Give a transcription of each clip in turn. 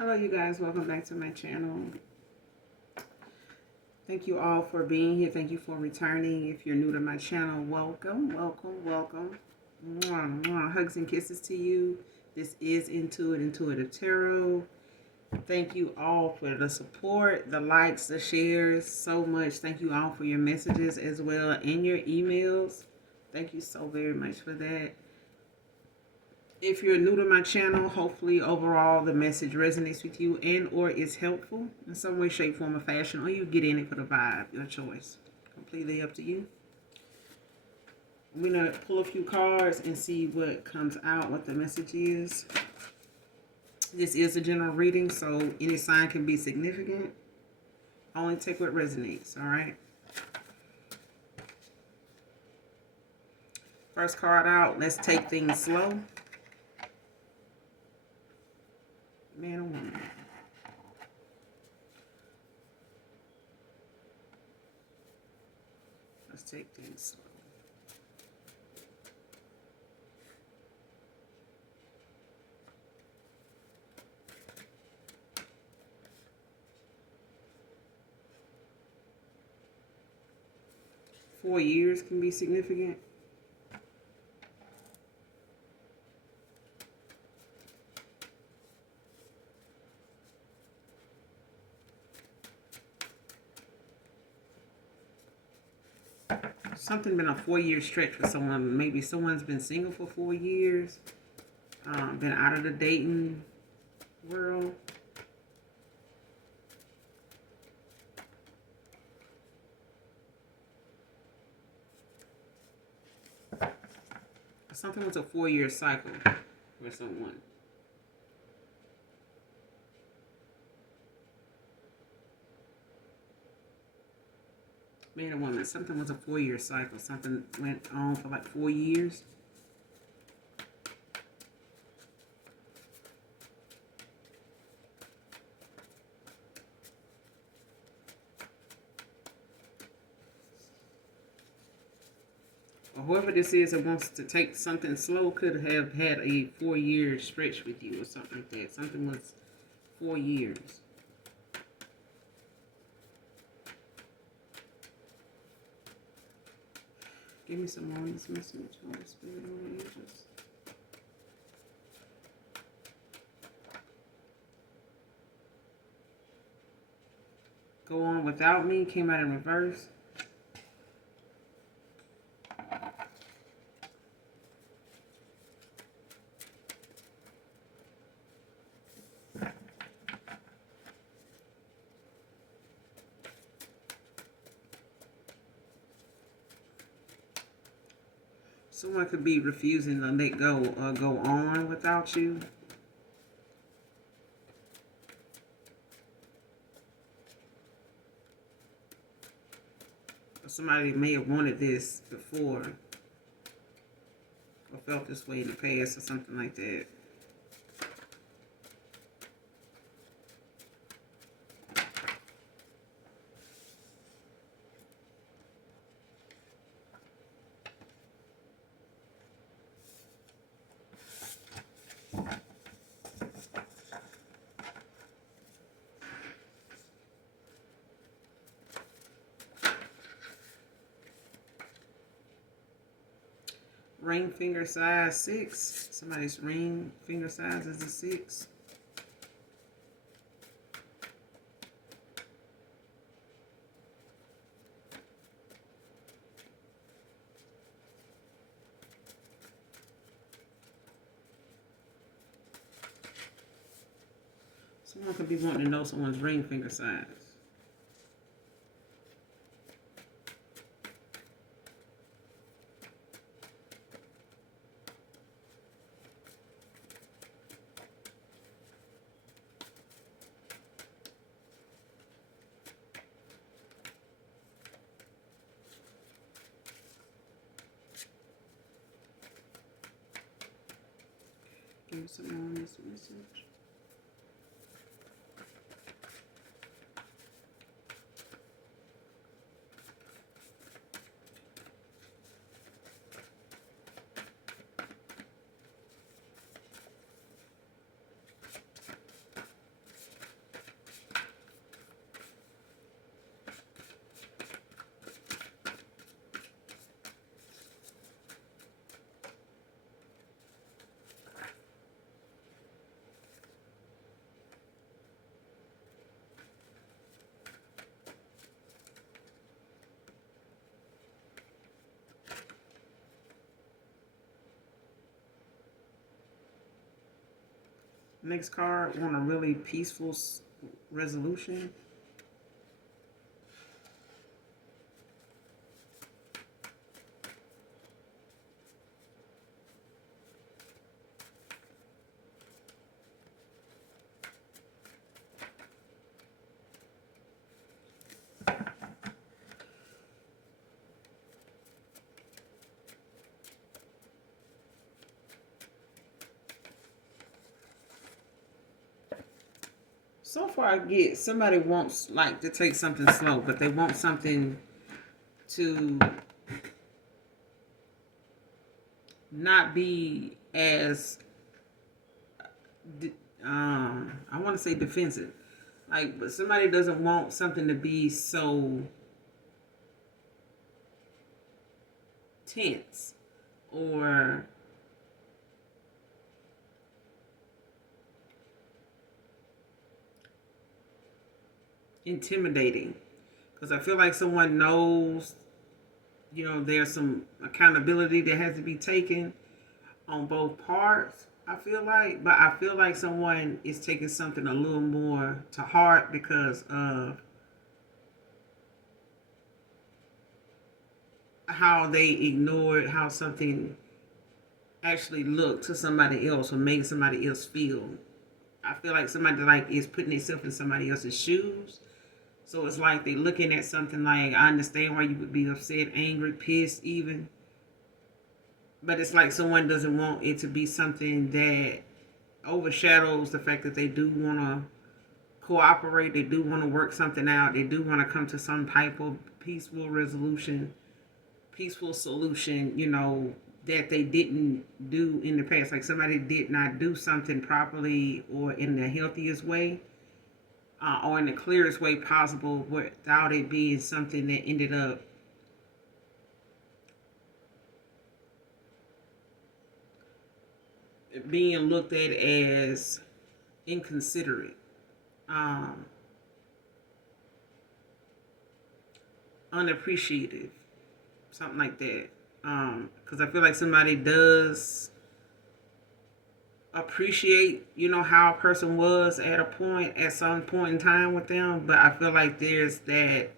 Hello you guys, welcome back to my channel. Thank you all for being here. Thank you for returning. If you're new to my channel, welcome. Mwah, mwah. Hugs and kisses to you. This is Intuitive Tarot. Thank you all for the support, the likes, the shares, so much. Thank you all for your messages as well and your emails. Thank you so very much for that. If you're new to my channel, hopefully overall the message resonates with you and or is helpful in some way, shape, form, or fashion, or you get in it for the vibe, your choice. Completely up to you. I'm going to pull a few cards and see what comes out, what the message is. This is a general reading, so any sign can be significant. Only take what resonates, all right? First card out, let's take things slow. Man or woman. Let's take things slow. $4 years can be significant. Something been a 4-year stretch for someone. Maybe someone's been single for 4 years. Been out of the dating world. Something was a 4-year cycle for someone. Man or woman, something was a 4-year cycle. Something went on for like 4 years. Or whoever this is that wants to take something slow could have had a 4-year stretch with you or something like that. Something was 4 years. Give me some more on this message, Holy Spirit, Holy Angels. Go on without me, came out in reverse. Someone could be refusing to let go or go on without you. Or somebody may have wanted this before or felt this way in the past or something like that. Ring finger size 6. Somebody's ring finger size is a 6. Someone could be wanting to know someone's ring finger size. Give me some more on this message. Next card, want a really peaceful resolution. So far, I get somebody wants like to take something slow, but they want something to not be as I want to say defensive. Like, but somebody doesn't want something to be so tense or intimidating. Because I feel like someone knows, there's some accountability that has to be taken on both parts. I feel like, but I feel like someone is taking something a little more to heart because of how they ignored how something actually looked to somebody else or made somebody else feel. I feel like somebody like is putting themselves in somebody else's shoes. So it's like they looking at something like, I understand why you would be upset, angry, pissed even. But it's like someone doesn't want it to be something that overshadows the fact that they do want to cooperate, they do want to work something out, they do want to come to some type of peaceful resolution, peaceful solution, that they didn't do in the past. Like somebody did not do something properly or in the healthiest way or in the clearest way possible without it being something that ended up being looked at as inconsiderate, um, unappreciative, something like that. Because I feel like somebody does appreciate, how a person was at some point in time with them, but I feel like there's that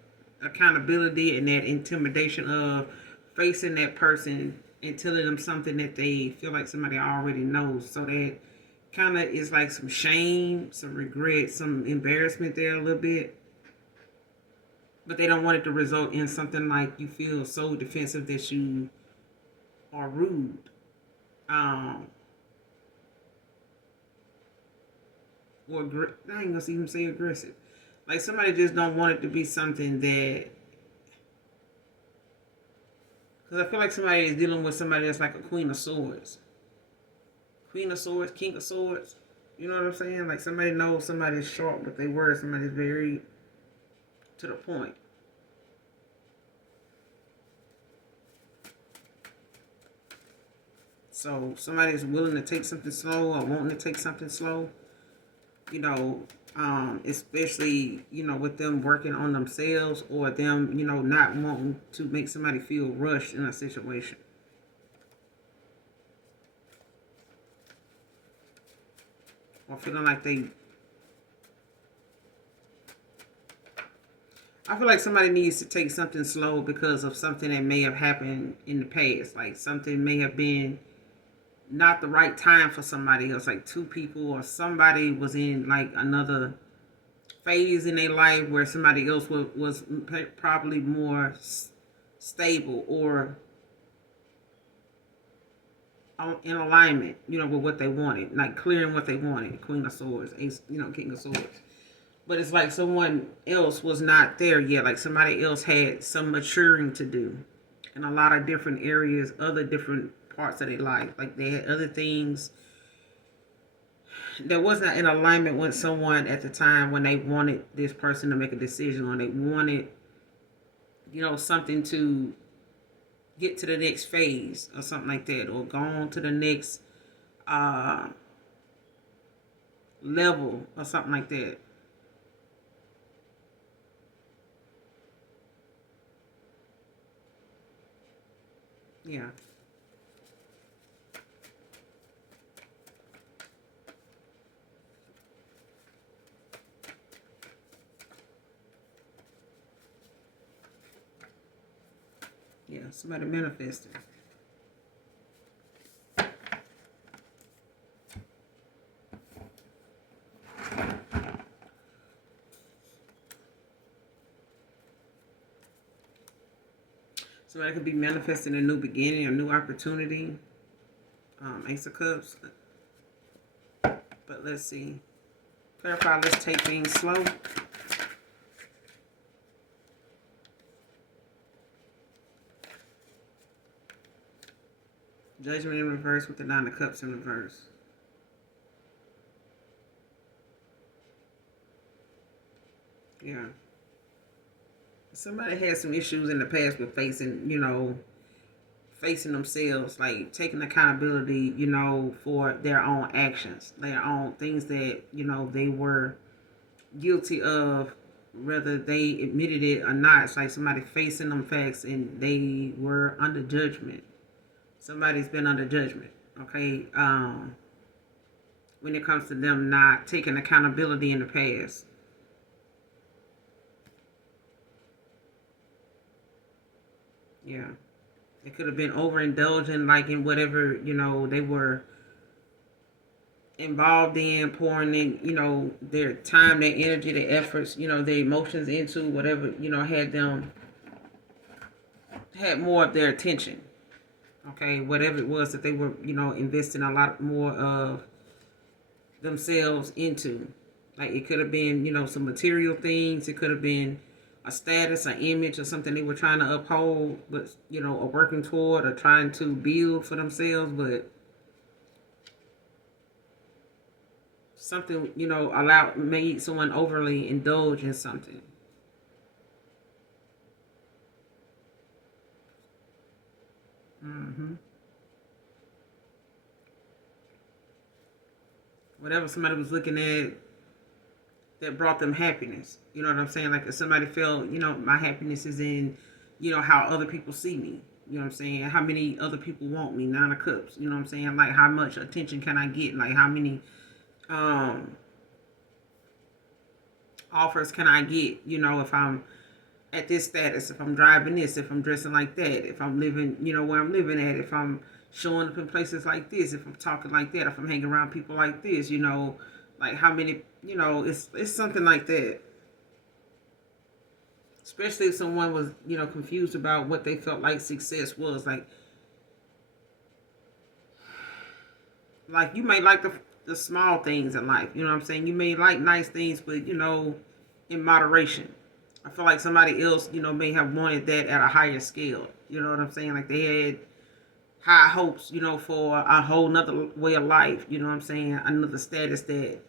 accountability and that intimidation of facing that person and telling them something that they feel like somebody already knows. So that kind of is like some shame, some regret, some embarrassment there a little bit. But they don't want it to result in something like you feel so defensive that you are rude. Um, or I ain't gonna even say aggressive. Like somebody just don't want it to be something that, because I feel like somebody is dealing with somebody that's like a queen of swords, king of swords. You know what I'm saying? Like somebody knows somebody's sharp with their words. Somebody's very to the point. So somebody's willing to take something slow or wanting to take something slow. You know, especially, with them working on themselves or them, not wanting to make somebody feel rushed in a situation. Or feeling like I feel like somebody needs to take something slow because of something that may have happened in the past. Like something may have been not the right time for somebody else, like two people or somebody was in like another phase in their life where somebody else was probably more stable or in alignment, with what they wanted, like clearing what they wanted. Queen of Swords, Ace, King of Swords. But it's like someone else was not there yet. Like somebody else had some maturing to do in a lot of different areas, other different parts of their life. Like they had other things that wasn't in alignment with someone at the time when they wanted this person to make a decision or they wanted, something to get to the next phase or something like that, or go on to the next uh, level or something like that. Yeah. somebody manifesting. Somebody could be manifesting a new beginning, a new opportunity. Ace of Cups. But let's see. Clarify, let's take things slow. Judgment in reverse with the Nine of Cups in reverse. Yeah. Somebody had some issues in the past with facing, facing themselves, like taking accountability, for their own actions, their own things that, they were guilty of, whether they admitted it or not. It's like somebody facing them facts and they were under judgment. Somebody's been under judgment, okay? When it comes to them not taking accountability in the past. Yeah. It could have been overindulging, like in whatever, they were involved in, pouring in, their time, their energy, their efforts, their emotions into whatever, had more of their attention. Okay, whatever it was that they were, investing a lot more of themselves into. Like it could have been, some material things. It could have been a status, an image, or something they were trying to uphold, but, or working toward, or trying to build for themselves, but something, made someone overly indulge in something. Whatever somebody was looking at that brought them happiness. You know what I'm saying? Like if somebody felt, my happiness is in, how other people see me. You know what I'm saying? How many other people want me? Nine of Cups. You know what I'm saying? Like how much attention can I get? Like how many offers can I get? If I'm at this status, if I'm driving this, if I'm dressing like that, if I'm living, where I'm living at, if I'm showing up in places like this, if I'm talking like that, if I'm hanging around people like this, like how many, it's something like that. Especially if someone was, confused about what they felt like success was. Like you may like the small things in life, you know what I'm saying? You may like nice things, but, in moderation. I feel like somebody else, may have wanted that at a higher scale. You know what I'm saying? Like they had high hopes, for a whole nother way of life. You know what I'm saying? Another status that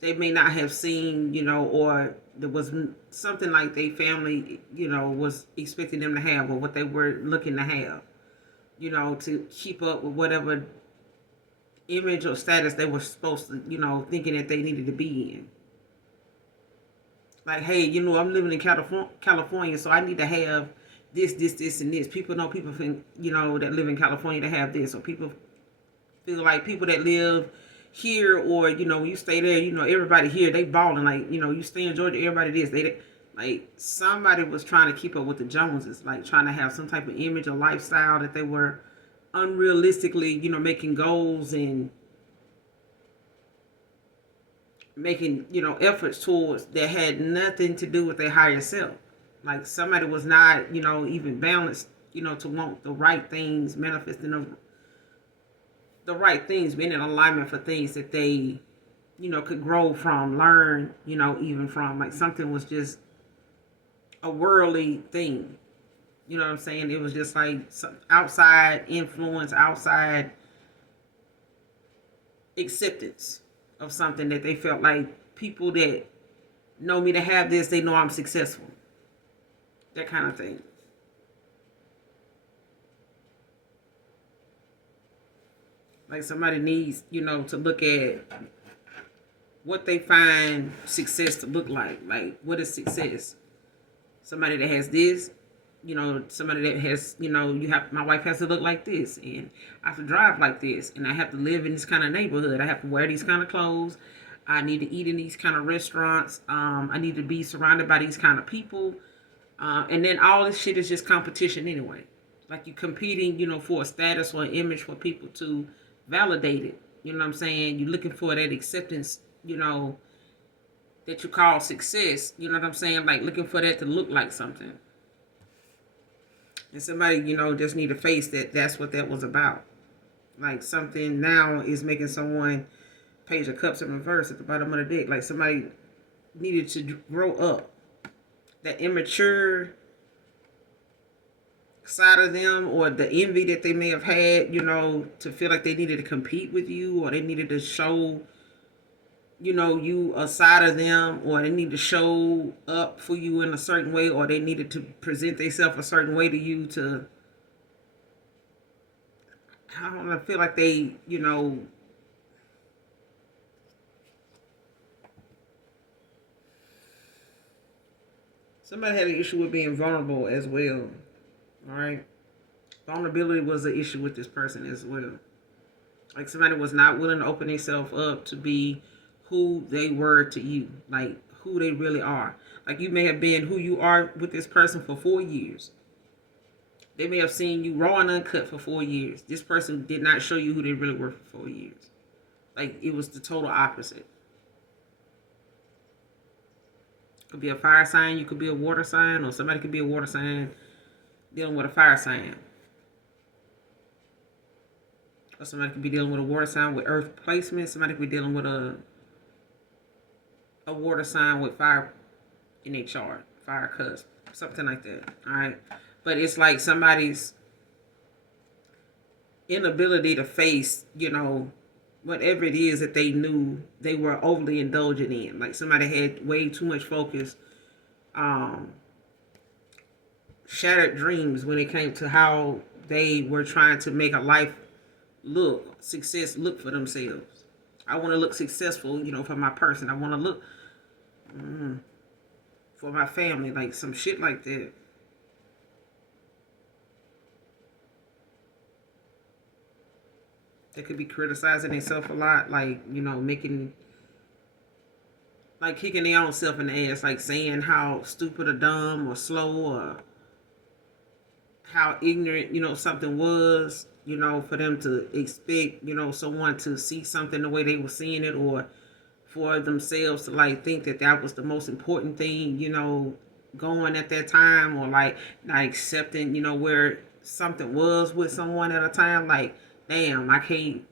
they may not have seen, or there was something like their family, was expecting them to have, or what they were looking to have, to keep up with whatever image or status they were supposed to, thinking that they needed to be in. Like, hey, I'm living in California, so I need to have this, and this. People know people think, that live in California to have this, or people feel like people that live here, or when you stay there, everybody here they balling. Like you stay in Georgia, everybody this. They like somebody was trying to keep up with the Joneses, like trying to have some type of image or lifestyle that they were unrealistically, making goals and making, efforts towards that had nothing to do with their higher self. Like somebody was not, even balanced, to want the right things, manifesting the right things, being in alignment for things that they, could grow from, learn, even from. Like something was just a worldly thing. You know what I'm saying? It was just like some outside influence, outside acceptance of something that they felt like people that know me to have this, they know I'm successful. That kind of thing. Like somebody needs, to look at what they find success to look like. Like, what is success? Somebody that has this, somebody that has, my wife has to look like this, and I have to drive like this, and I have to live in this kind of neighborhood. I have to wear these kind of clothes. I need to eat in these kind of restaurants. I need to be surrounded by these kind of people. And then all this shit is just competition anyway. Like you competing, for a status or an image for people to validate it. You know what I'm saying? You're looking for that acceptance, that you call success. You know what I'm saying? Like looking for that to look like something. And somebody, just need to face that that's what that was about. Like something now is making someone Page of Cups in reverse at the bottom of the deck. Like somebody needed to grow up. That immature side of them, or the envy that they may have had, to feel like they needed to compete with you, or they needed to show, you a side of them, or they need to show up for you in a certain way, or they needed to present themselves a certain way to you to, I don't know, feel like they, somebody had an issue with being vulnerable as well. All right. Vulnerability was an issue with this person as well. Like somebody was not willing to open themselves up to be who they were to you, like who they really are. Like you may have been who you are with this person for 4 years. They may have seen you raw and uncut for 4 years. This person did not show you who they really were for 4 years. Like it was the total opposite. Could be a fire sign, you could be a water sign, or somebody could be a water sign dealing with a fire sign. Or somebody could be dealing with a water sign with earth placement. Somebody could be dealing with a water sign with fire in their chart, fire cusp, something like that. All right, but it's like somebody's inability to face, whatever it is that they knew they were overly indulgent in. Like somebody had way too much focus, shattered dreams when it came to how they were trying to make a life success look for themselves. I want to look successful, for my person. I want to look for my family, like some shit like that. They could be criticizing themselves a lot, like, making, like kicking their own self in the ass, like saying how stupid or dumb or slow or how ignorant, something was, for them to expect, someone to see something the way they were seeing it, or for themselves to like think that that was the most important thing, going at that time, or like not accepting, where something was with someone at a time. Like, damn, I can't.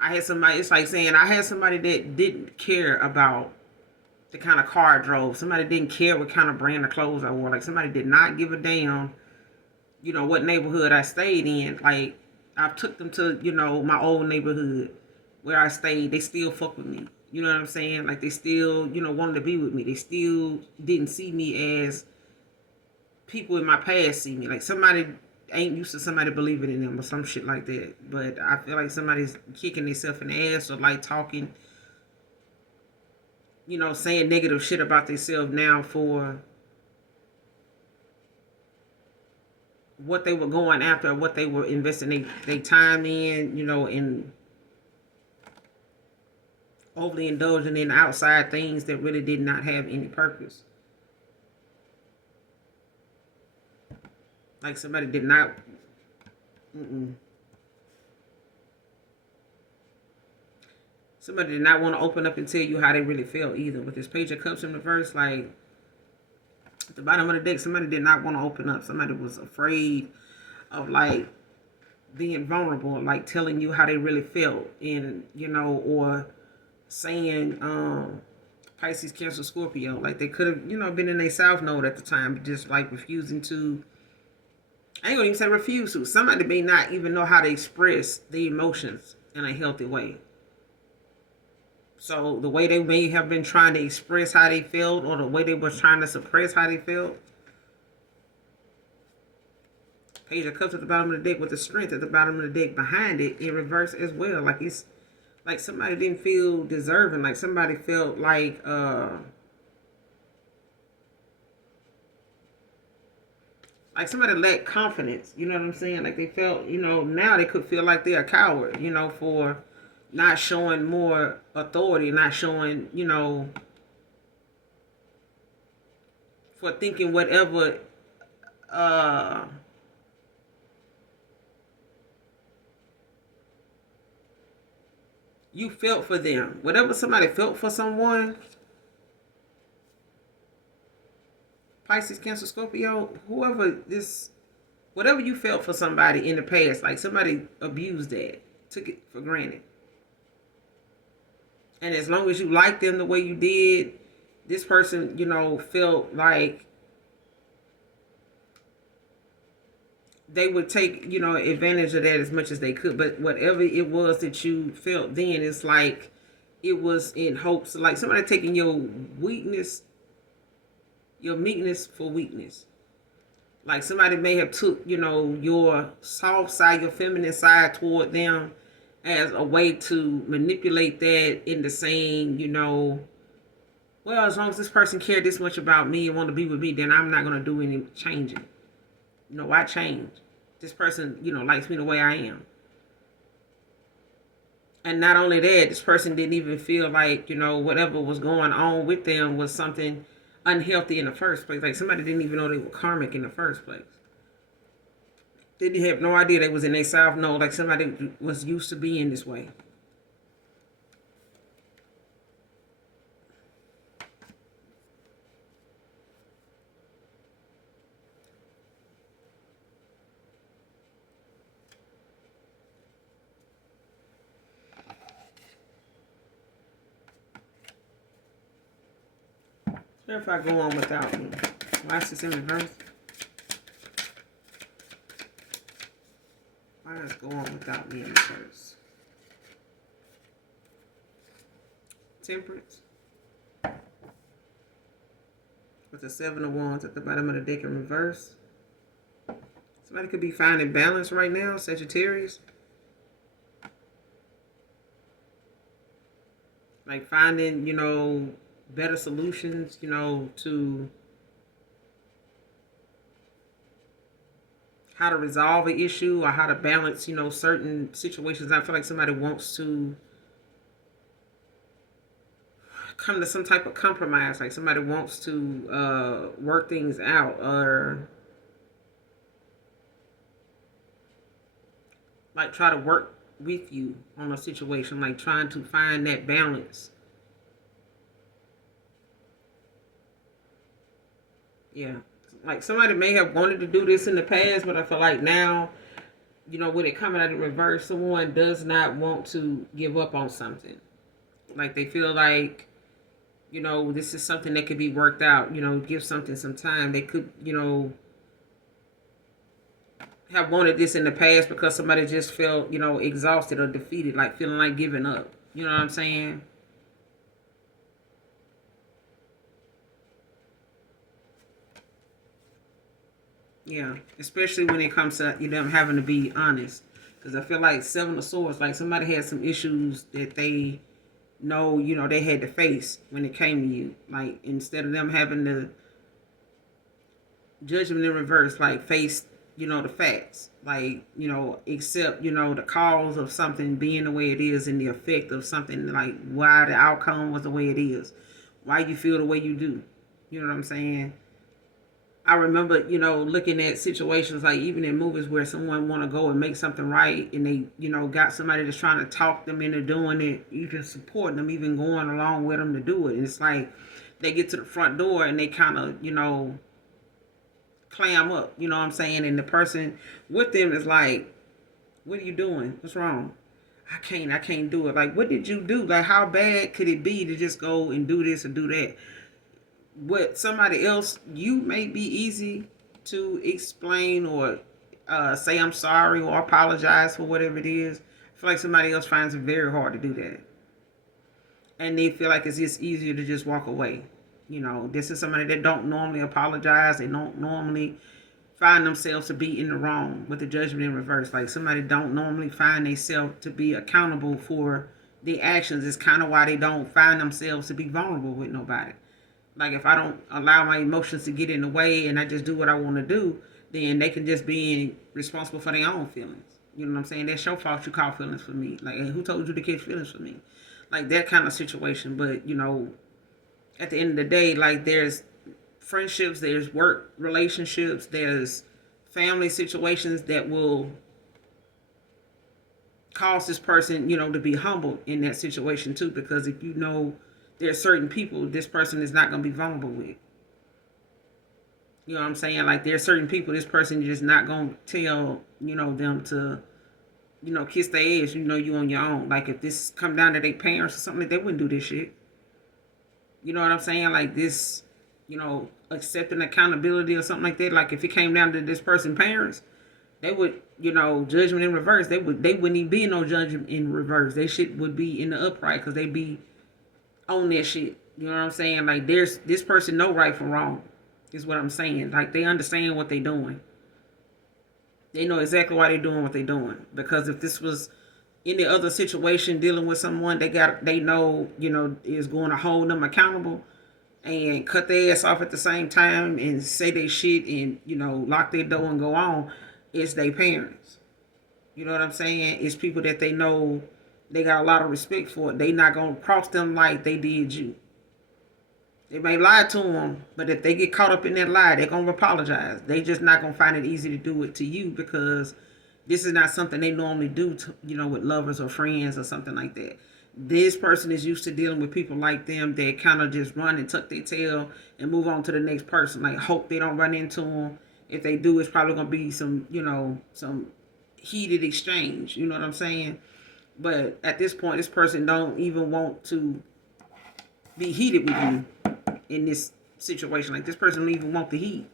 I had somebody, it's like saying I had somebody that didn't care about the kind of car I drove. Somebody didn't care what kind of brand of clothes I wore. Like somebody did not give a damn, what neighborhood I stayed in. Like I took them to, my old neighborhood where I stayed. They still fuck with me. You know what I'm saying? Like they still, wanted to be with me. They still didn't see me as people in my past see me. Like somebody ain't used to somebody believing in them or some shit like that. But I feel like somebody's kicking themselves in the ass or like talking, saying negative shit about themselves now for what they were going after, what they were investing their time in, and overly indulging in outside things that really did not have any purpose. Like somebody did not. Somebody did not want to open up and tell you how they really felt either. With this Page of Cups in reverse, like at the bottom of the deck, somebody did not want to open up. Somebody was afraid of like being vulnerable, like telling you how they really felt, and or saying Pisces, Cancer, Scorpio. Like they could have, been in their South Node at the time, but just like refusing to. I ain't gonna even say refuse to. Somebody may not even know how to express the emotions in a healthy way. So the way they may have been trying to express how they felt, or the way they were trying to suppress how they felt. Page of Cups at the bottom of the deck with the Strength at the bottom of the deck behind it in reverse as well. Like it's like somebody didn't feel deserving. Like somebody felt like somebody lacked confidence. You know what I'm saying? Like they felt, now they could feel like they're a coward, for not showing more authority, not showing, for thinking whatever uh you felt for them. Whatever somebody felt for someone, Pisces, Cancer, Scorpio, whoever this, whatever you felt for somebody in the past, like somebody abused that, took it for granted. And as long as you liked them the way you did, this person, felt like they would take, advantage of that as much as they could. But whatever it was that you felt then, it's like it was in hopes, like somebody taking your weakness, your meekness for weakness. Like somebody may have took, your soft side, your feminine side toward them as a way to manipulate that into saying, well, as long as this person cared this much about me and want to be with me, then I'm not going to do any changing. I changed. This person, likes me the way I am. And not only that, this person didn't even feel like, whatever was going on with them was something unhealthy in the first place. Like somebody didn't even know they were karmic in the first place. They didn't have no idea they was in their south node, like somebody was used to being this way. So if I go on without me, why is this in reverse? Why does go on without me in reverse? Temperance. With the 7 of Wands at the bottom of the deck in reverse. Somebody could be finding balance right now, Sagittarius. Like finding, better solutions, to how to resolve an issue or how to balance, certain situations. I feel like somebody wants to come to some type of compromise. Like somebody wants to work things out or like try to work with you on a situation, like trying to find that balance. Yeah. Like somebody may have wanted to do this in the past, but I feel like now, with it coming out in reverse, someone does not want to give up on something. Like they feel like, this is something that could be worked out, give something some time. They could, have wanted this in the past because somebody just felt, exhausted or defeated, like feeling like giving up. You know what I'm saying? Yeah, especially when it comes to them having to be honest. Because I feel like 7 of Swords, like somebody had some issues that they know, they had to face when it came to you. Like instead of them having to judgment in reverse, like face, the facts. Like, accept, the cause of something being the way it is and the effect of something, like why the outcome was the way it is. Why you feel the way you do. You know what I'm saying? I remember, looking at situations like even in movies where someone want to go and make something right and they, got somebody that's trying to talk them into doing it, even supporting them, even going along with them to do it. And it's like they get to the front door and they kind of, clam up, you know what I'm saying? And the person with them is like, what are you doing? What's wrong? I can't do it. Like, what did you do? Like, how bad could it be to just go and do this or do that? What somebody else, you may be easy to explain or say I'm sorry or apologize for whatever it is. I feel like somebody else finds it very hard to do that. And they feel like it's just easier to just walk away. This is somebody that don't normally apologize. They don't normally find themselves to be in the wrong with the judgment in reverse. Like somebody don't normally find themselves to be accountable for the actions. It's kind of why they don't find themselves to be vulnerable with nobody. Like if I don't allow my emotions to get in the way and I just do what I want to do, then they can just be responsible for their own feelings. You know what I'm saying? That's your fault you call feelings for me. Like, who told you to catch feelings for me? Like that kind of situation. But, at the end of the day, like there's friendships, there's work relationships, there's family situations that will cause this person, to be humbled in that situation too. Because if you know there are certain people this person is not going to be vulnerable with. You know what I'm saying? Like, there are certain people this person is just not going to tell, them to, kiss their ass, you on your own. Like, if this come down to their parents or something, they wouldn't do this shit. You know what I'm saying? Like, this, accepting accountability or something like that. Like, if it came down to this person's parents, they would, judgment in reverse. They wouldn't even be in no judgment in reverse. They shit would be in the upright because they be on that shit. You know what I'm saying? Like, this person know right from wrong, is what I'm saying. Like, they understand what they doing. They know exactly why they're doing what they're doing. Because if this was any other situation dealing with someone, they know, is going to hold them accountable and cut their ass off at the same time and say they shit and, lock their door and go on. It's their parents. You know what I'm saying? It's people that they know they got a lot of respect for. They not going to cross them like they did you. They may lie to them, but if they get caught up in that lie, they're going to apologize. They just not going to find it easy to do it to you because this is not something they normally do to, with lovers or friends or something like that. This person is used to dealing with people like them that kind of just run and tuck their tail and move on to the next person. Like, hope they don't run into them. If they do, it's probably going to be some, some heated exchange. You know what I'm saying? But at this point, this person don't even want to be heated with you in this situation. Like, this person don't even want the heat.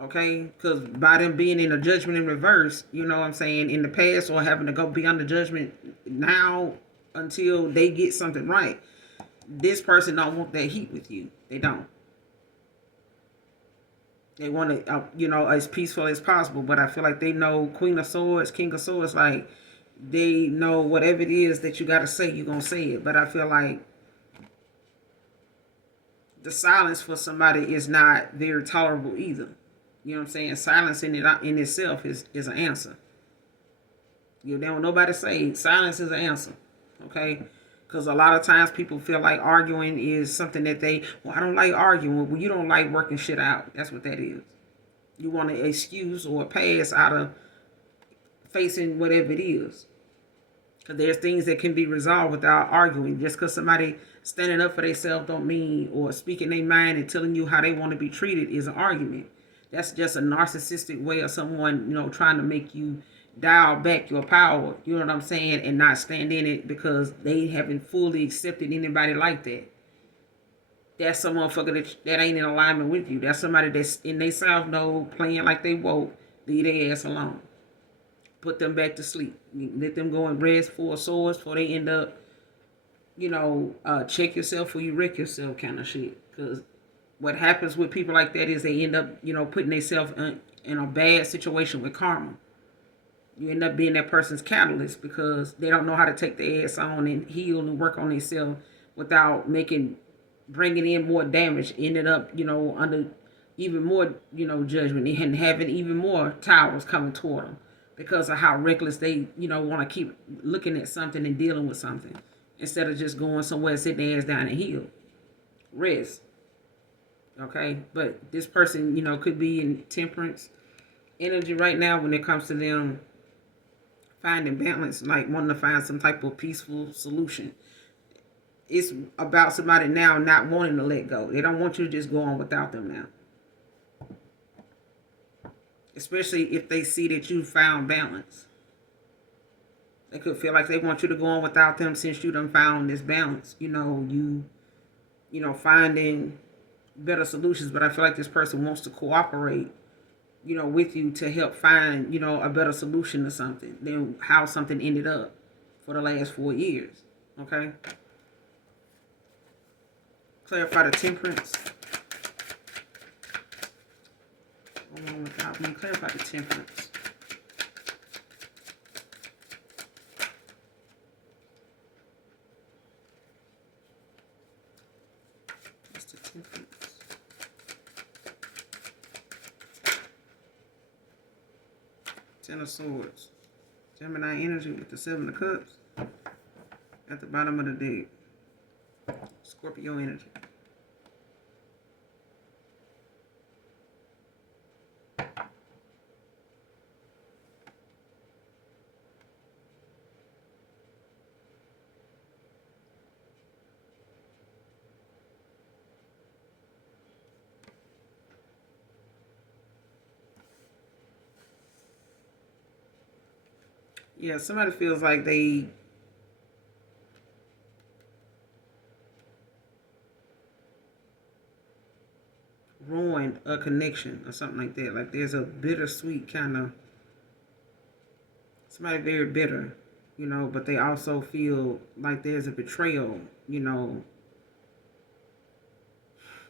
Okay? Because by them being in a judgment in reverse, you know what I'm saying, in the past, or having to go beyond the judgment now until they get something right, this person don't want that heat with you. They don't. They want it, as peaceful as possible. But I feel like they know Queen of Swords, King of Swords, like, they know whatever it is that you got to say, you're going to say it. But I feel like the silence for somebody is not very tolerable either. You know what I'm saying? Silence in itself is an answer. You don't want nobody to say silence is an answer. Okay? Because a lot of times people feel like arguing is something that I don't like arguing. Well, you don't like working shit out. That's what that is. You want an excuse or a pass out of facing whatever it is. Because there's things that can be resolved without arguing. Just because somebody standing up for themselves don't mean, or speaking their mind and telling you how they want to be treated is an argument. That's just a narcissistic way of someone, trying to make you dial back your power, you know what I'm saying, and not stand in it because they haven't fully accepted anybody like that. That's some motherfucker that ain't in alignment with you. That's somebody that's in they self know playing like they woke. Leave their ass alone. Put them back to sleep. Let them go and rest for swords before they end up, check yourself before you wreck yourself kind of shit. Because what happens with people like that is they end up, putting themselves in a bad situation with karma. You end up being that person's catalyst because they don't know how to take their ass on and heal and work on themselves without bringing in more damage. Ended up, under even more, judgment and having even more towers coming toward them because of how reckless they, want to keep looking at something and dealing with something instead of just going somewhere, sitting their ass down and heal. Rest. Okay, but this person, could be in temperance energy right now when it comes to them finding balance, like wanting to find some type of peaceful solution. It's about somebody now not wanting to let go. They don't want you to just go on without them now. Especially if they see that you found balance. They could feel like they want you to go on without them since you done found this balance. Finding better solutions, but I feel like this person wants to cooperate, with you to help find, a better solution to something than how something ended up for the last 4 years. Okay? Clarify the temperance. Along without me. Clarify the temperance. What's the temperance? Ten of Swords. Gemini energy with the Seven of Cups. At the bottom of the deck. Scorpio energy. Yeah, somebody feels like they ruined a connection or something like that. Like there's a bittersweet kind of somebody very bitter, but they also feel like there's a betrayal,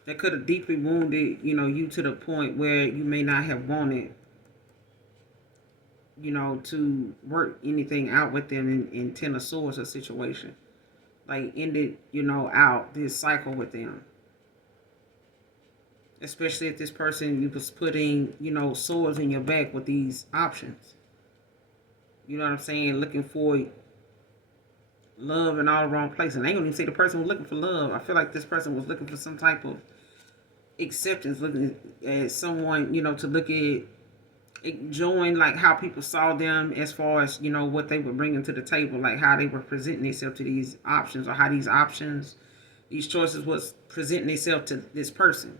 that could have deeply wounded, you to the point where you may not have wanted, to work anything out with them in Ten of Swords or situation. Like ended, out this cycle with them. Especially if this person you was putting, swords in your back with these options. You know what I'm saying? Looking for love in all the wrong places. And I ain't gonna even say the person was looking for love. I feel like this person was looking for some type of acceptance, looking at someone, to look at enjoying like how people saw them as far as, what they were bringing to the table, like how they were presenting themselves to these options, or how these options, these choices was presenting themselves to this person.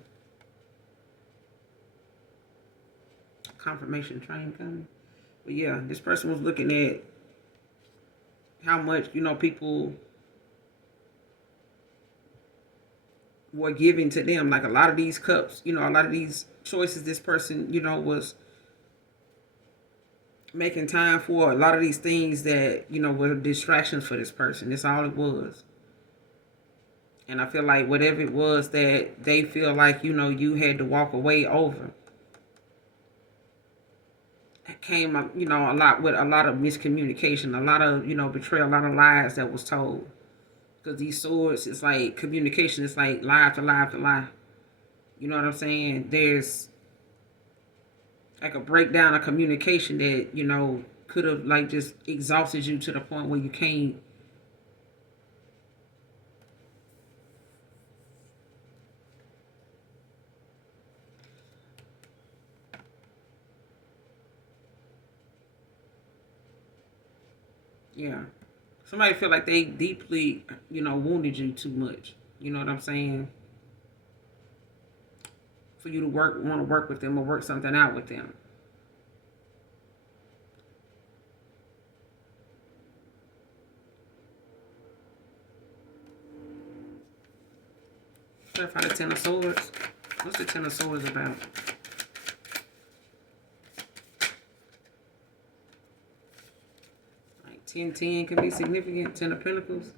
Confirmation train coming. But yeah, this person was looking at how much, people were giving to them. Like a lot of these cups, a lot of these choices this person, was making time for. A lot of these things that, were distractions for this person. That's all it was. And I feel like whatever it was that they feel like, you had to walk away over, it came, a lot with a lot of miscommunication, a lot of, betrayal, a lot of lies that was told. Because these swords, it's like communication. It's like lie to lie to lie. You know what I'm saying? There's like a breakdown of communication that, could have like just exhausted you to the point where you can't. Yeah. Somebody feel like they deeply, wounded you too much. You know what I'm saying? For you to want to work with them or work something out with them. Clarify the Ten of Swords. What's the Ten of Swords about? Like 10-10 can be significant. Ten of Pentacles.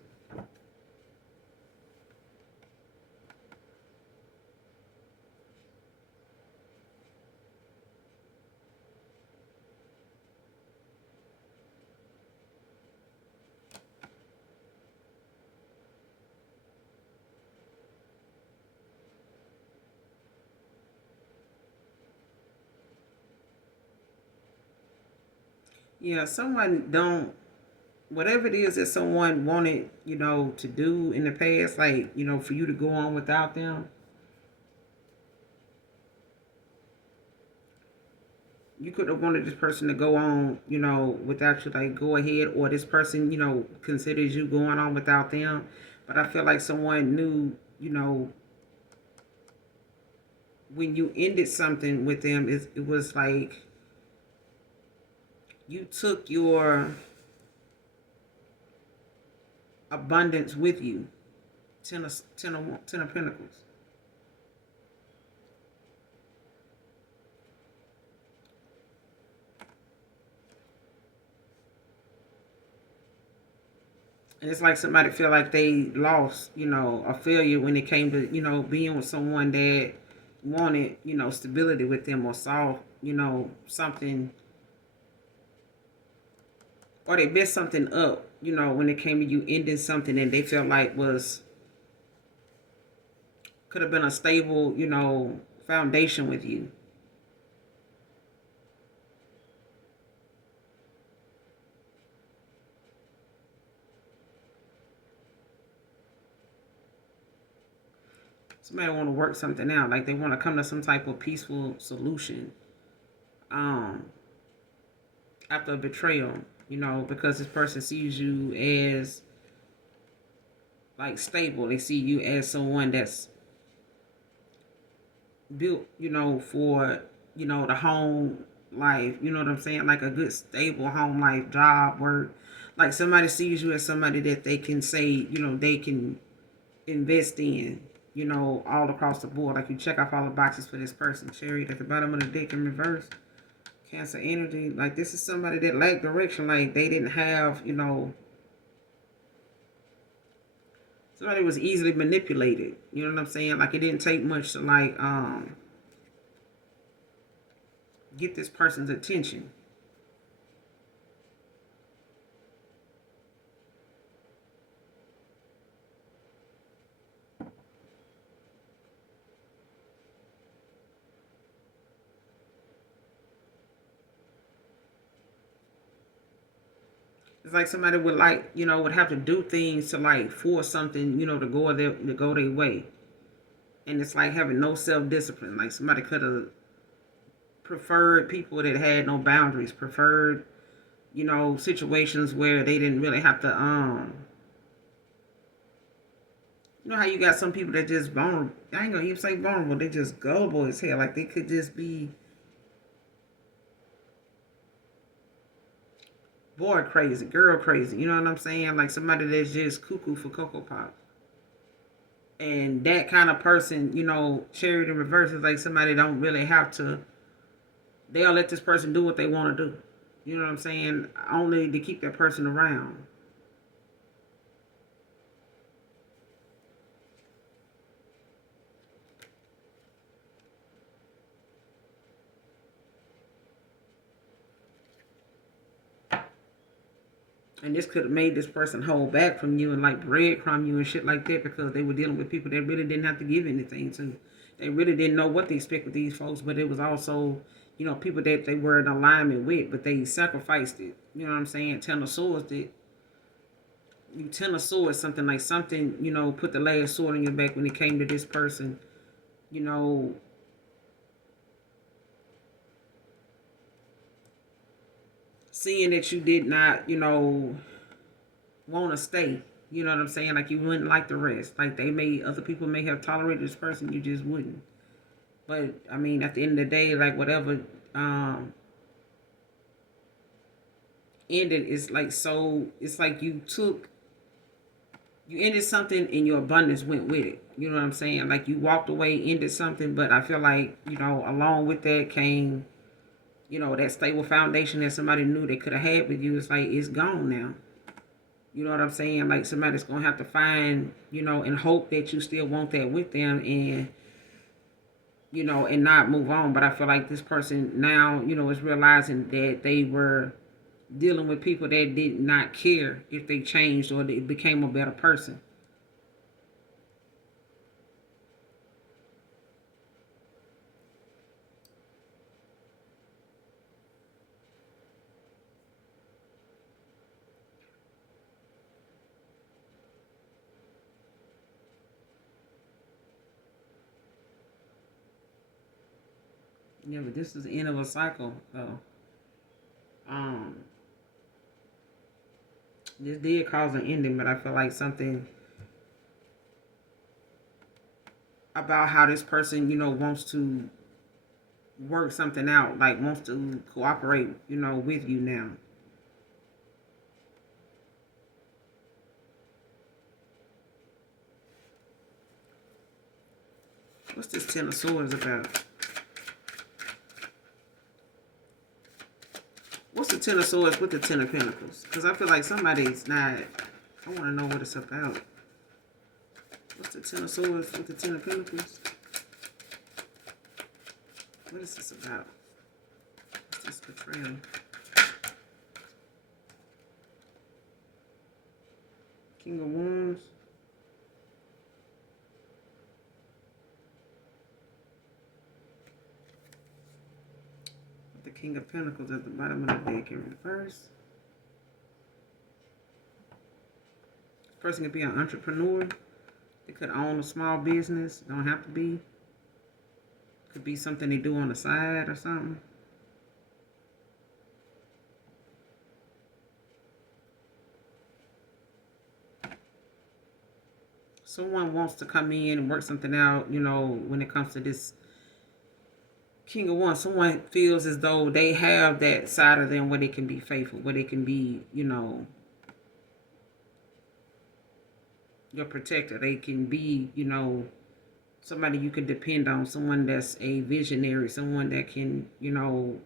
Yeah, someone don't, whatever it is that someone wanted, to do in the past, like, for you to go on without them, you could have wanted this person to go on, without you, like, go ahead, or this person, considers you going on without them. But I feel like someone knew, when you ended something with them, it was like you took your abundance with you. Ten of Pentacles. And it's like somebody feel like they lost, a failure when it came to, being with someone that wanted, stability with them, or saw, something, or they messed something up, when it came to you ending something and they felt like could have been a stable, foundation with you. Somebody want to work something out, like they want to come to some type of peaceful solution. Um, After a betrayal, because this person sees you as like stable. They see you as someone that's built, for, the home life. You know what I'm saying? Like a good stable home life, job, work. Like somebody sees you as somebody that they can say, you know, they can invest in, you know, all across the board. Like you check off all the boxes for this person. Chariot at the bottom of the deck in reverse. Cancer energy. Like this is somebody that lacked direction. Like they didn't have, you know, somebody was easily manipulated. You know what I'm saying? Like it didn't take much to like get this person's attention. It's like somebody would like, you know, would have to do things to like force something, you know, to go their way. And it's like having no self discipline. Like somebody could have preferred people that had no boundaries, preferred, you know, situations where they didn't really have to you know how you got some people that just vulnerable. I ain't gonna even say vulnerable. They just gullible as hell. Like they could just be boy crazy, girl crazy. You know what I'm saying? Like somebody that's just cuckoo for Cocoa Pop. And that kind of person, you know, chariot in reverse is like somebody don't really have to. They'll let this person do what they want to do. You know what I'm saying? Only to keep that person around. And this could have made this person hold back from you and like breadcrumb you and shit like that because they were dealing with people that really didn't have to give anything to. They really didn't know what to expect with these folks, but it was also, you know, people that they were in alignment with, but they sacrificed it. You know what I'm saying? Ten of Swords did. You Ten of Swords, something like something, you know, put the last sword in your back when it came to this person. You know, seeing that you did not, you know, want to stay. You know what I'm saying? Like you wouldn't like the rest. Like other people may have tolerated this person, you just wouldn't. But I mean, at the end of the day, like whatever ended, it's like so. It's like you ended something and your abundance went with it. You know what I'm saying? Like you walked away, ended something, but I feel like you know, along with that came, you know, that stable foundation that somebody knew they could have had with you. It's like it's gone now. You know what I'm saying? Like somebody's gonna have to find, you know, and hope that you still want that with them and you know, and not move on. But I feel like this person now, you know, is realizing that they were dealing with people that did not care if they changed or they became a better person. Yeah, but this is the end of a cycle, though. Um, this did cause an ending, but I feel like something about how this person, you know, wants to work something out, like wants to cooperate, you know, with you now. What's this Ten of Swords about? What's the Ten of Swords with the Ten of Pentacles? Because I feel like somebody's not. I want to know what it's about. What's the Ten of Swords with the Ten of Pentacles? What is this about? What's this betrayal? King of Wands. The King of Pentacles at the bottom of the deck in reverse. This person could be an entrepreneur. They could own a small business. Don't have to be. Could be something they do on the side or something. Someone wants to come in and work something out, you know, when it comes to this King of Wands, someone feels as though they have that side of them where they can be faithful, where they can be, you know, your protector. They can be, you know, somebody you can depend on, someone that's a visionary, someone that can, you know,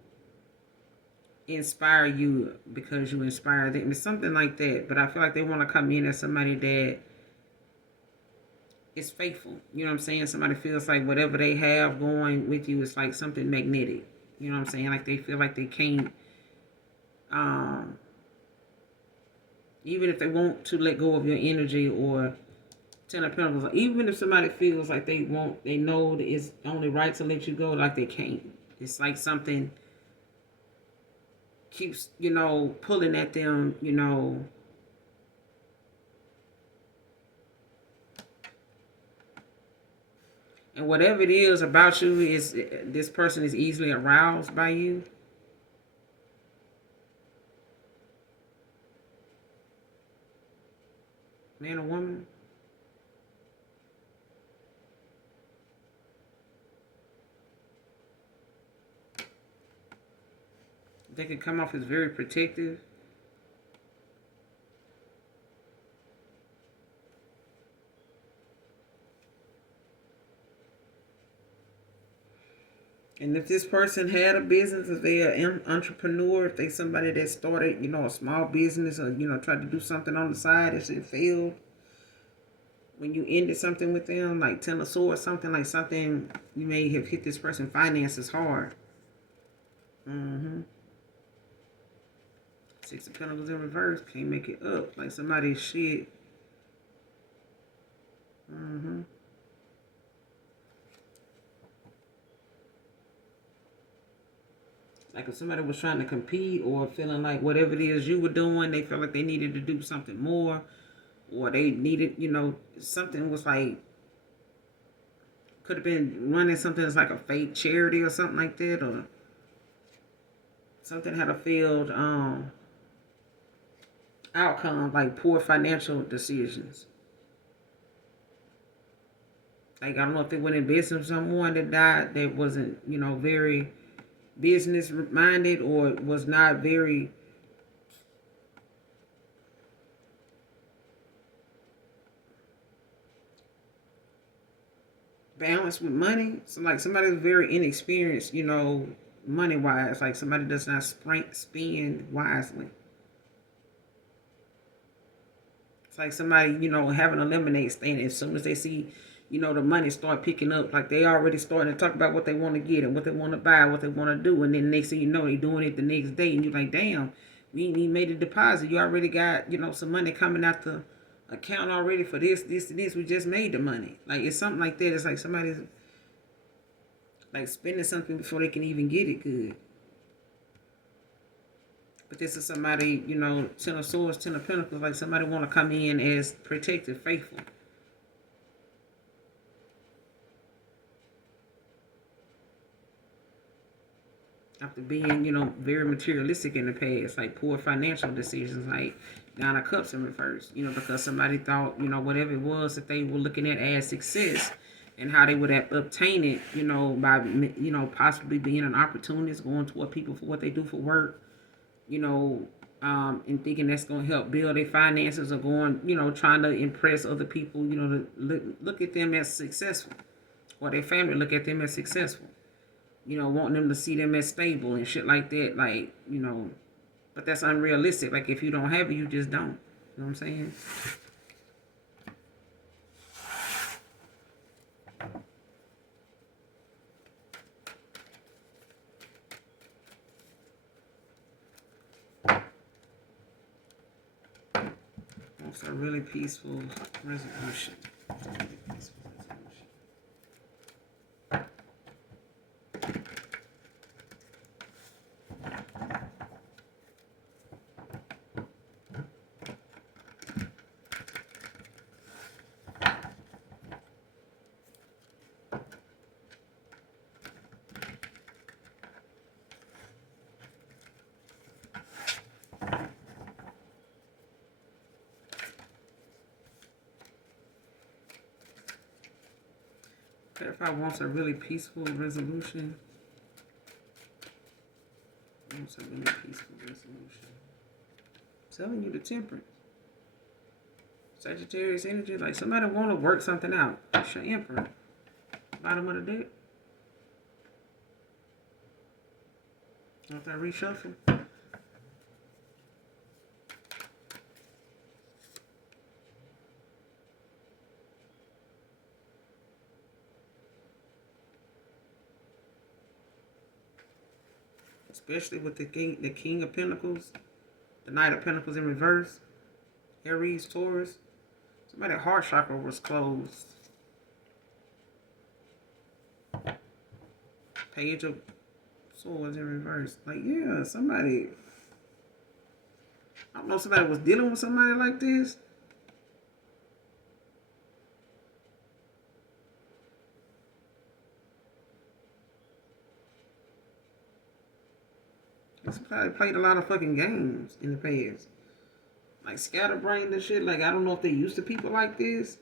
inspire you because you inspire them. It's something like that. But I feel like they want to come in as somebody that is faithful. You know what I'm saying? Somebody feels like whatever they have going with you is like something magnetic. You know what I'm saying? Like they feel like they can't, um, even if they want to let go of your energy or Ten of Pentacles, even if somebody feels like they won't, they know that it's only right to let you go, like they can't. It's like something keeps, you know, pulling at them, you know. And whatever it is about you is, this person is easily aroused by you. Man or woman. They can come off as very protective. And if this person had a business, if they're an entrepreneur, if they somebody that started, you know, a small business or, you know, tried to do something on the side, if it failed, when you ended something with them, like Ten of Swords, something like something, you may have hit this person finances hard. Six of Pentacles in reverse, can't make it up. Like somebody's shit. Like if somebody was trying to compete or feeling like whatever it is you were doing, they felt like they needed to do something more. Or they needed, you know, something was like, could have been running something that's like a fake charity or something like that. Or something had a failed outcome, like poor financial decisions. Like, I don't know if they went in business with someone that died that wasn't, you know, very business minded or was not very balanced with money. So, like, somebody who's very inexperienced, you know, money wise. Like, somebody does not spend wisely. It's like somebody, you know, having a lemonade stand. As soon as they see, you know, the money start picking up, like they already starting to talk about what they want to get and what they want to buy, what they want to do. And then next thing you know, they doing it the next day. And you're like, damn, we ain't even made a deposit. You already got, you know, some money coming out the account already for this, this, and this. We just made the money. Like, it's something like that. It's like somebody's like spending something before they can even get it good. But this is somebody, you know, Ten of Swords, Ten of Pentacles, like somebody want to come in as protective, faithful. After being, you know, very materialistic in the past, like poor financial decisions, like Nine of Cups in reverse, you know, because somebody thought, you know, whatever it was that they were looking at as success and how they would have obtained it, you know, by, you know, possibly being an opportunist, going toward people for what they do for work, you know, and thinking that's going to help build their finances, or going, you know, trying to impress other people, you know, to look at them as successful, or their family look at them as successful. You know, wanting them to see them as stable and shit like that. Like, you know, but that's unrealistic. Like, if you don't have it, you just don't. You know what I'm saying? It's a really peaceful resolution. Really peaceful resolution. Clarify wants a really peaceful resolution. So we need peaceful resolution. Telling you the temperance. Sagittarius energy, like somebody want to work something out. It's your emperor. Bottom of the deck. After I reshuffle. Especially with the King of Pentacles, the Knight of Pentacles in reverse, Aries, Taurus. Somebody's heart chakra was closed. Page of Swords in reverse. Like, yeah, somebody, I don't know if somebody was dealing with somebody like this. Somebody played a lot of fucking games in the past. Like scatterbrained and shit. Like, I don't know if they used to people like this.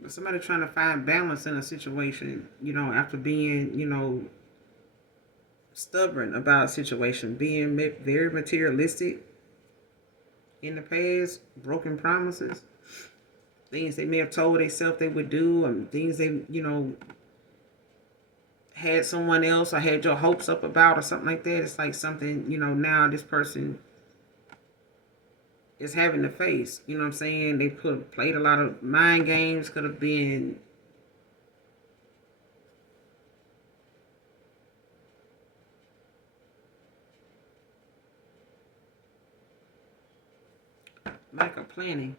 But somebody trying to find balance in a situation, you know, after being, you know, stubborn about a situation, being very materialistic in the past, broken promises, things they may have told themselves they would do, and things they, you know, had someone else or had your hopes up about or something like that. It's like something, you know, now this person is having to face. You know what I'm saying? They played a lot of mind games, could have been lack of planning.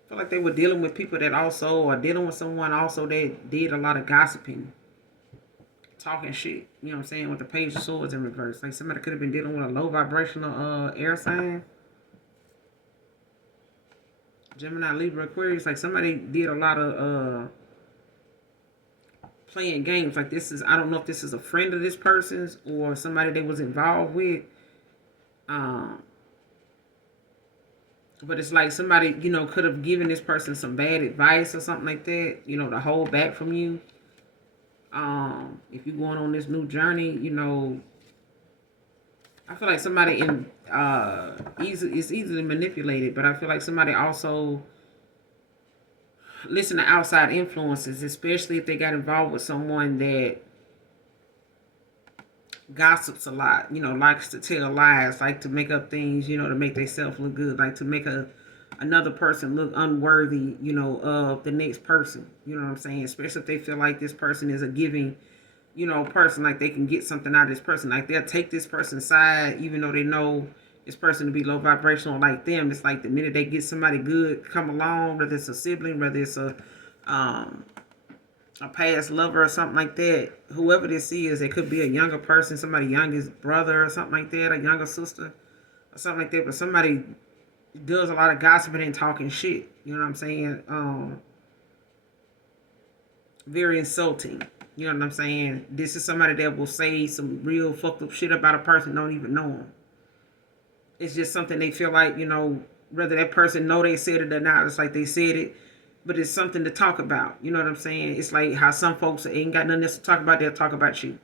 I feel like they were dealing with people that also, or dealing with someone also that did a lot of gossiping, talking shit. You know what I'm saying? With the Page of Swords in reverse. Like somebody could have been dealing with a low vibrational air sign. Gemini, Libra, Aquarius. Like somebody did a lot of playing games. Like this is, I don't know if this is a friend of this person's or somebody they was involved with. But it's like somebody, you know, could have given this person some bad advice or something like that, you know, to hold back from you. If you're going on this new journey, you know, I feel like somebody it's easily manipulated, but I feel like somebody also listen to outside influences, especially if they got involved with someone that gossips a lot, you know, likes to tell lies, like to make up things, you know, to make themselves look good, like to make another person look unworthy, you know, of the next person. You know what I'm saying? Especially if they feel like this person is a giving, you know, person, like they can get something out of this person. Like they'll take this person's side, even though they know this person to be low vibrational like them. It's like the minute they get somebody good come along, whether it's a sibling, whether it's a past lover or something like that, whoever this is, it could be a younger person, somebody youngest brother or something like that, a younger sister or something like that, but somebody does a lot of gossiping and talking shit. You know what I'm saying? Very insulting. You know what I'm saying? This is somebody that will say some real fucked up shit about a person, don't even know them. It's just something they feel like, you know, whether that person know they said it or not, it's like they said it, but it's something to talk about. You know what I'm saying? It's like how some folks ain't got nothing else to talk about, they'll talk about you.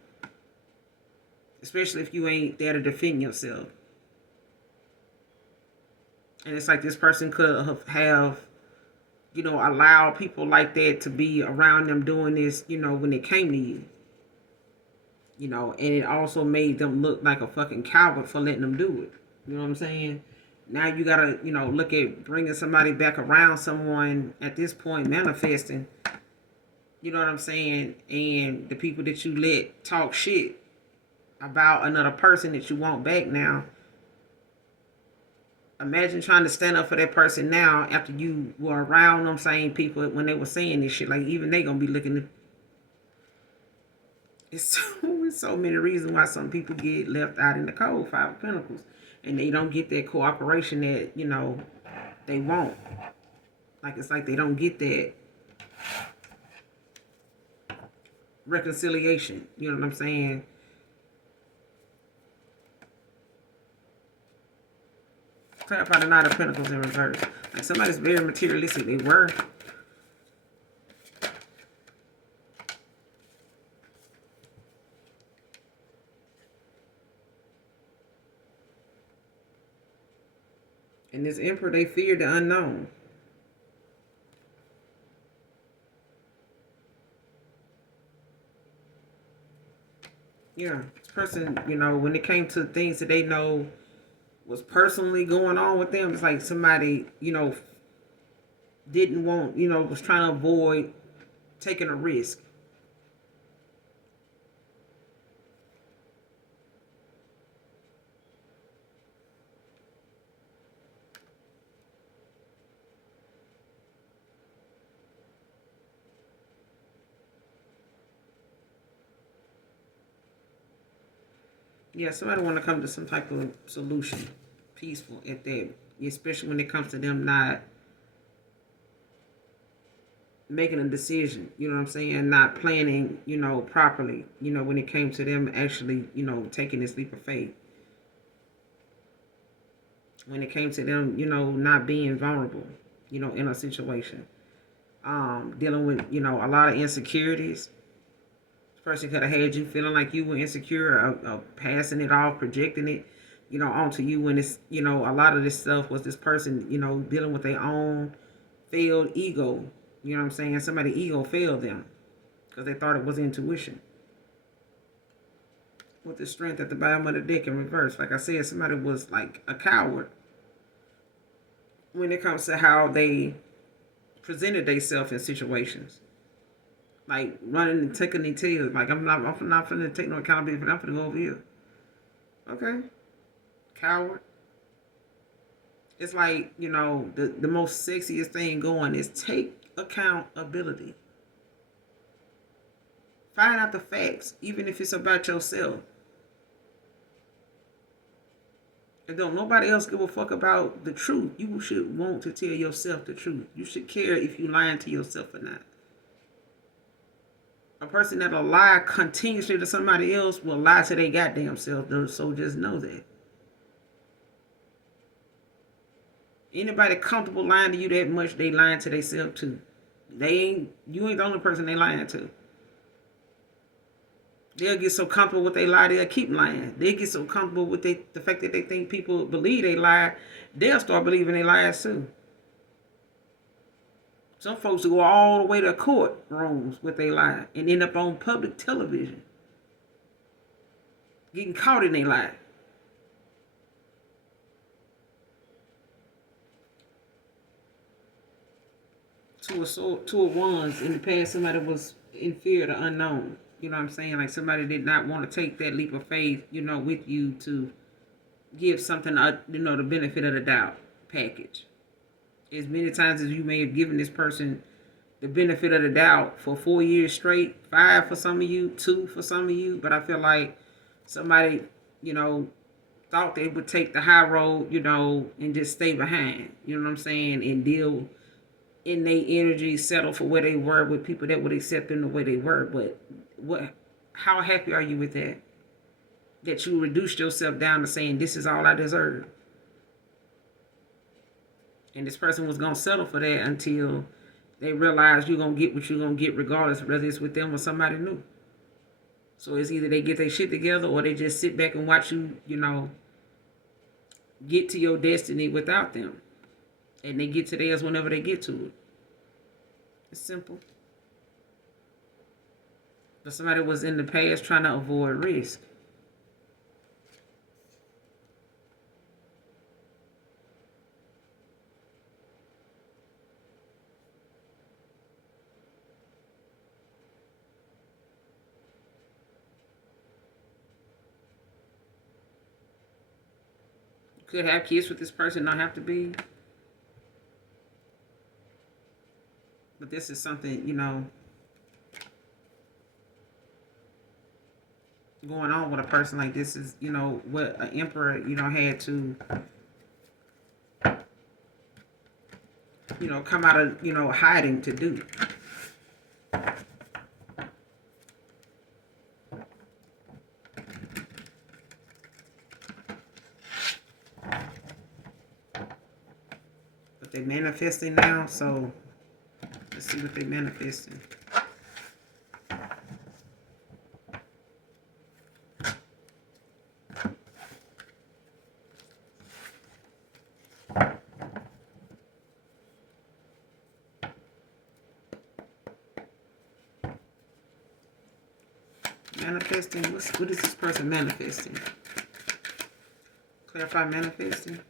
Especially if you ain't there to defend yourself. And it's like this person could have, you know, allowed people like that to be around them doing this, you know, when they came to you. You know, and it also made them look like a fucking coward for letting them do it. You know what I'm saying? Now you gotta, you know, look at bringing somebody back around someone at this point, manifesting. You know what I'm saying? And the people that you let talk shit about another person that you want back now. Imagine trying to stand up for that person now after you were around them same people when they were saying this shit. Like even they gonna be looking It's so many reasons why some people get left out in the cold. Five of Pentacles, and they don't get that cooperation that they want. Like it's like they don't get that reconciliation. You know what I'm saying? Clarify the Knight of Pentacles in reverse. Like somebody's very materialistic. They were. And this Emperor, they feared the unknown. Yeah, this person, when it came to things that they know was personally going on with them, it's like somebody, didn't want, was trying to avoid taking a risk. Yeah, somebody want to come to some type of solution, peaceful at that, especially when it comes to them not making a decision, you know what I'm saying, not planning, properly, when it came to them actually, taking this leap of faith. When it came to them, not being vulnerable, in a situation. Dealing with, a lot of insecurities. This person could have had you feeling like you were insecure, passing it off, projecting it, onto you when it's, a lot of this stuff was this person, dealing with their own failed ego. You know what I'm saying? Somebody's ego failed them because they thought it was intuition. With the Strength at the bottom of the deck in reverse. Like I said, somebody was like a coward when it comes to how they presented themselves in situations. Like running and taking their tails. Like I'm not finna take no accountability, but I'm finna go over here. Okay. Coward. It's like, the most sexiest thing going is take accountability. Find out the facts, even if it's about yourself. And don't nobody else give a fuck about the truth. You should want to tell yourself the truth. You should care if you lying to yourself or not. A person that'll lie continuously to somebody else will lie to their goddamn self. So just know that. Anybody comfortable lying to you that much, they lying to themselves too. You ain't the only person they lying to. They'll get so comfortable with they lie, they'll keep lying. They get so comfortable with the fact that they think people believe they lie, they'll start believing they lies too. Some folks go all the way to courtrooms with they lie and end up on public television, getting caught in they lie. Two of Wands, in the past, somebody was in fear of the unknown. You know what I'm saying? Like somebody did not want to take that leap of faith, with you to give something, the benefit of the doubt package. As many times as you may have given this person the benefit of the doubt for 4 years straight, 5 for some of you, 2 for some of you, but I feel like somebody, thought they would take the high road, and just stay behind, you know what I'm saying, and deal in their energy, settle for where they were with people that would accept them the way they were. But how happy are you with that? That you reduced yourself down to saying, this is all I deserve. And this person was going to settle for that until they realize you're going to get what you're going to get regardless, whether it's with them or somebody new. So it's either they get their shit together or they just sit back and watch you, get to your destiny without them. And they get to theirs whenever they get to it. It's simple. But somebody was in the past trying to avoid risk. You could have kids with this person, not have to be. But this is something, going on with a person. Like this is, what an emperor, had to, come out of, hiding to do. But they're manifesting now, so let's see what they're manifesting. Manifesting, what is this person manifesting? Clarify manifesting.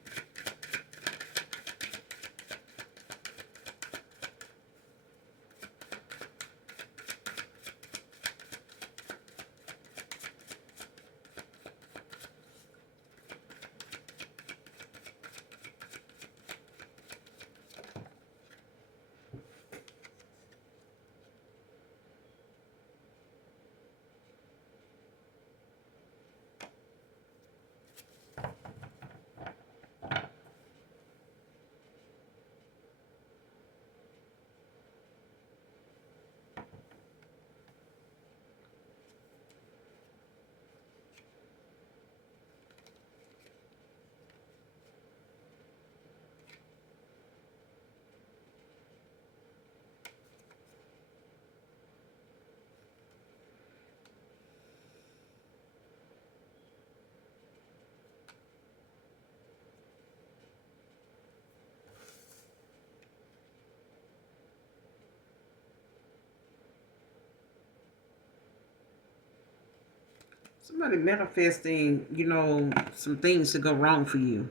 Somebody manifesting, some things to go wrong for you.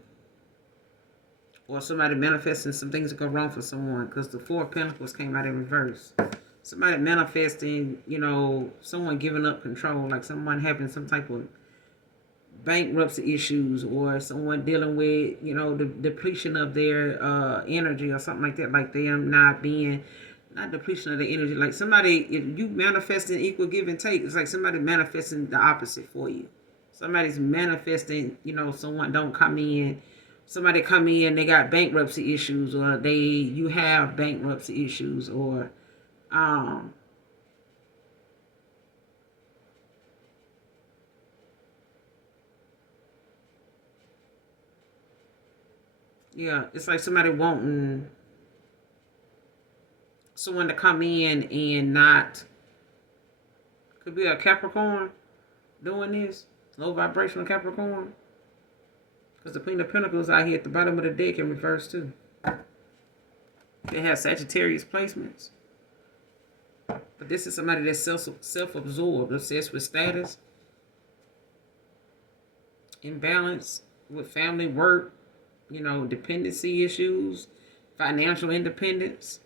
Or somebody manifesting some things to go wrong for someone. Because the Four of Pentacles came out in reverse. Somebody manifesting, someone giving up control. Like someone having some type of bankruptcy issues. Or someone dealing with, the depletion of their energy or something like that. Like them not depletion of the energy. Like somebody, if you manifesting equal give and take, it's like somebody manifesting the opposite for you. Somebody's manifesting, someone don't come in. Somebody come in, they got bankruptcy issues, or you have bankruptcy issues, or yeah, it's like somebody wanting someone to come in and not, could be a Capricorn doing this, low vibrational Capricorn, because the Queen of Pentacles out here at the bottom of the deck in reverse too. They have Sagittarius placements, but this is somebody that's self-absorbed, obsessed with status, imbalance with family, work, dependency issues, financial independence.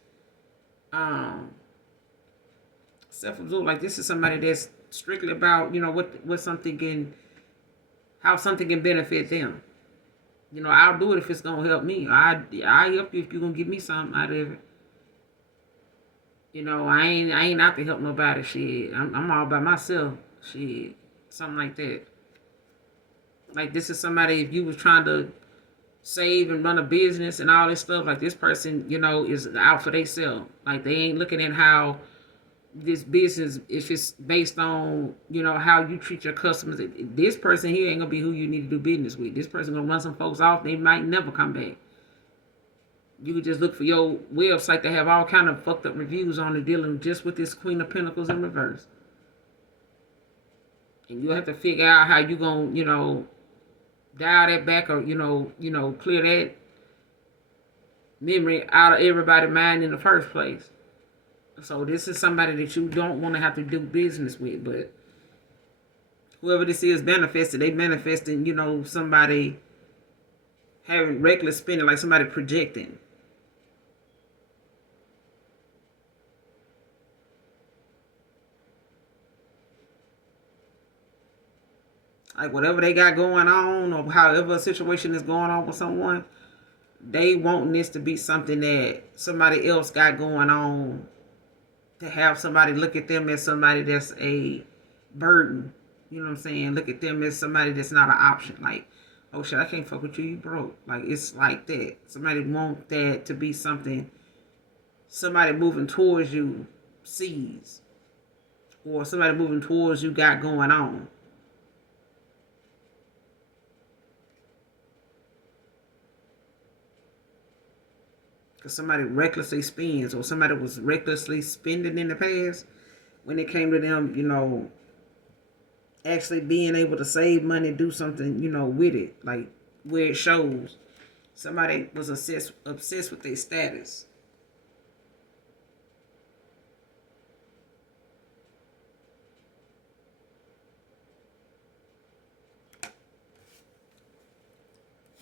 Self-absorbed. Like this is somebody that's strictly about, what something can, how something can benefit them. I'll do it if it's gonna help me. I help you if you're gonna give me something out of it. I ain't out to help nobody. Shit, I'm all by myself. Shit, something like that. Like this is somebody, if you was trying to save and run a business and all this stuff, like this person, is out for themselves. Like they ain't looking at how this business, if it's based on, how you treat your customers. This person here ain't gonna be who you need to do business with. This person gonna run some folks off. They might never come back. You could just look for your website to have all kind of fucked up reviews on it, dealing just with this Queen of Pentacles in reverse. And you have to figure out how you gonna, dial that back, or clear that memory out of everybody's mind in the first place. So this is somebody that you don't want to have to do business with. But whoever this is manifested, they manifesting, somebody having reckless spending, like somebody projecting. Like whatever they got going on, or however a situation is going on with someone, they want this to be something that somebody else got going on, to have somebody look at them as somebody that's a burden. You know what I'm saying? Look at them as somebody that's not an option. Like, oh shit, I can't fuck with you. You broke. Like, it's like that. Somebody want that to be something. Somebody moving towards you sees, or somebody moving towards you got going on. Because somebody recklessly spends, or somebody was recklessly spending in the past, when it came to them, actually being able to save money, do something, with it, like where it shows somebody was obsessed with their status.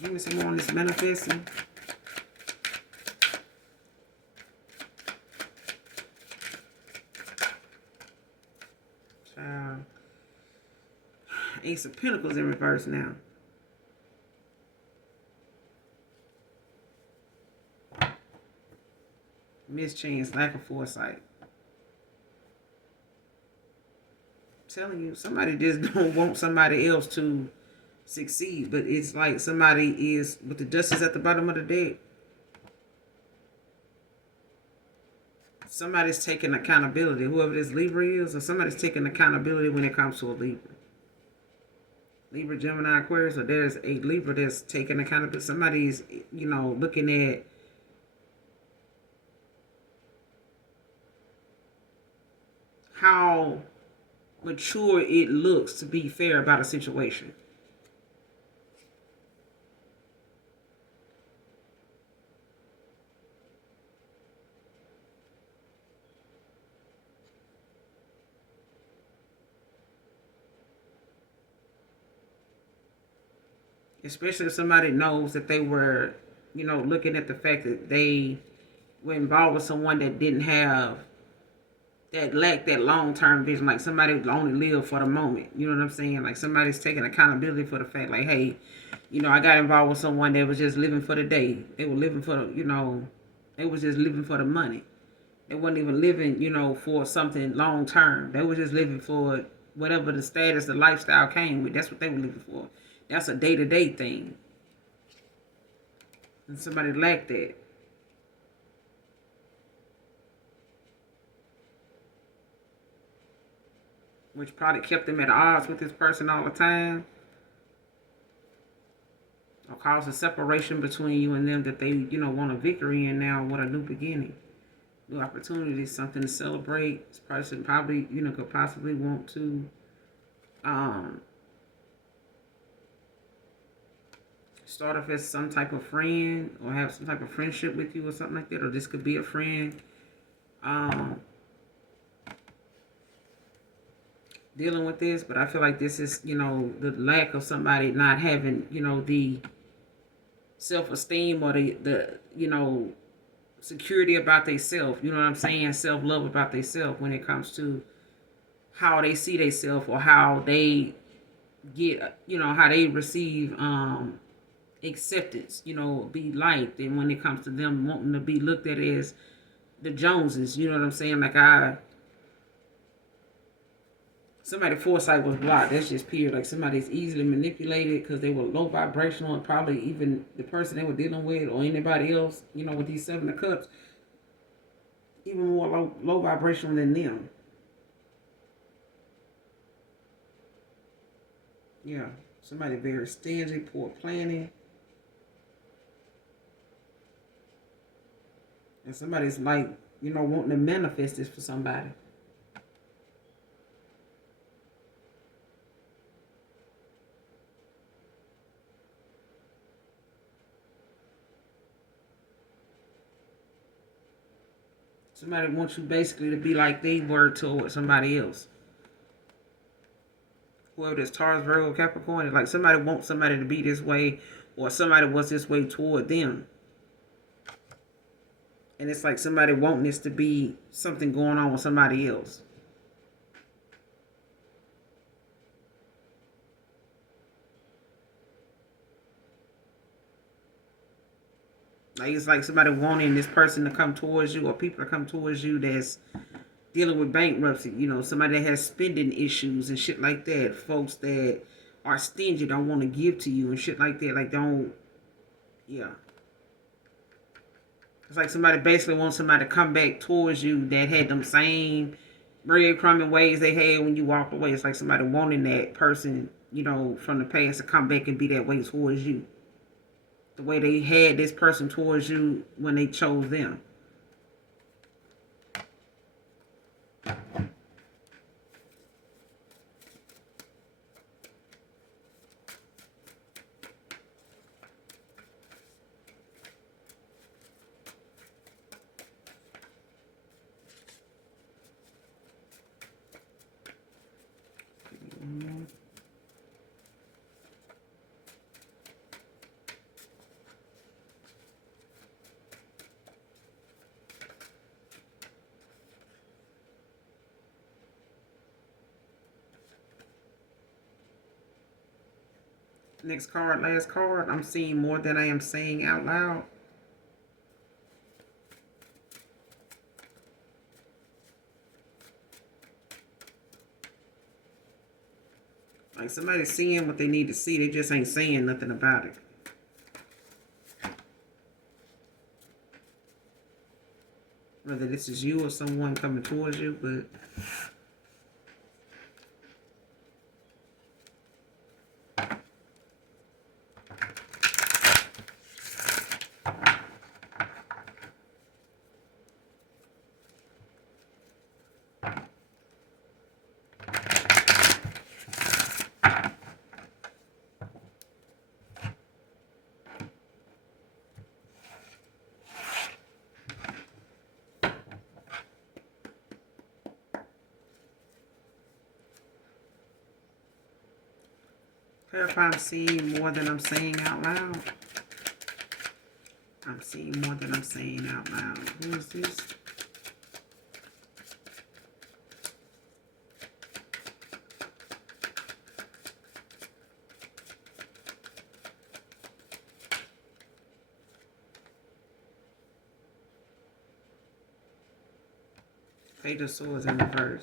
Give me some more on this manifesting. Ace of Pentacles in reverse now. Mischance, lack of foresight. I'm telling you, somebody just don't want somebody else to succeed, but it's like somebody is, with the justice at the bottom of the deck, somebody's taking accountability. Whoever this Libra is, or somebody's taking accountability when it comes to a Libra. Libra, Gemini, Aquarius, or there's a Libra that's taking accountability. Somebody's, looking at how mature it looks to be fair about a situation. Especially if somebody knows that they were, looking at the fact that they were involved with someone that didn't have, that lacked that long-term vision. Like somebody only live for the moment. You know what I'm saying? Like somebody's taking accountability for the fact, like, hey, I got involved with someone that was just living for the day. They were living for, they was just living for the money. They wasn't even living, for something long-term. They were just living for whatever the status, the lifestyle came with. That's what they were living for. That's a day-to-day thing. And somebody lacked that. Which probably kept them at odds with this person all the time. Or caused a separation between you and them that they, want a victory in now with a new beginning. New opportunities, something to celebrate. This person probably, could possibly want to start off as some type of friend or have some type of friendship with you or something like that. Or this could be a friend dealing with this. But I feel like this is, the lack of somebody not having, the self-esteem or the security about themselves. You know what I'm saying? Self-love about themselves when it comes to how they see themselves or how they get, how they receive acceptance, be liked. And when it comes to them wanting to be looked at as the Joneses, you know what I'm saying? Like somebody's foresight was blocked. That's just period. Like somebody's easily manipulated because they were low vibrational, and probably even the person they were dealing with or anybody else, with these 7 of Cups, even more low vibrational than them. Yeah, somebody very stingy, poor planning. And somebody's like, wanting to manifest this for somebody. Somebody wants you basically to be like they were towards somebody else. Whoever this Taurus, Virgo, Capricorn is, like somebody wants somebody to be this way, or somebody was this way toward them. And it's like somebody wanting this to be something going on with somebody else. Like it's like somebody wanting this person to come towards you, or people to come towards you that's dealing with bankruptcy, you know, somebody that has spending issues and shit like that. Folks that are stingy, don't want to give to you and shit like that. Like, don't, yeah. It's like somebody basically wants somebody to come back towards you that had them same breadcrumbing ways they had when you walked away. It's like somebody wanting that person, you know, from the past to come back and be that way towards you. The way they had this person towards you when they chose them. Next card, last card. I'm seeing more than I am saying out loud. Like somebody's seeing what they need to see. They just ain't saying nothing about it. Whether this is you or someone coming towards you, but clarify, I'm seeing more than I'm saying out loud. I'm seeing more than I'm saying out loud. Who is this? Page of Swords in reverse.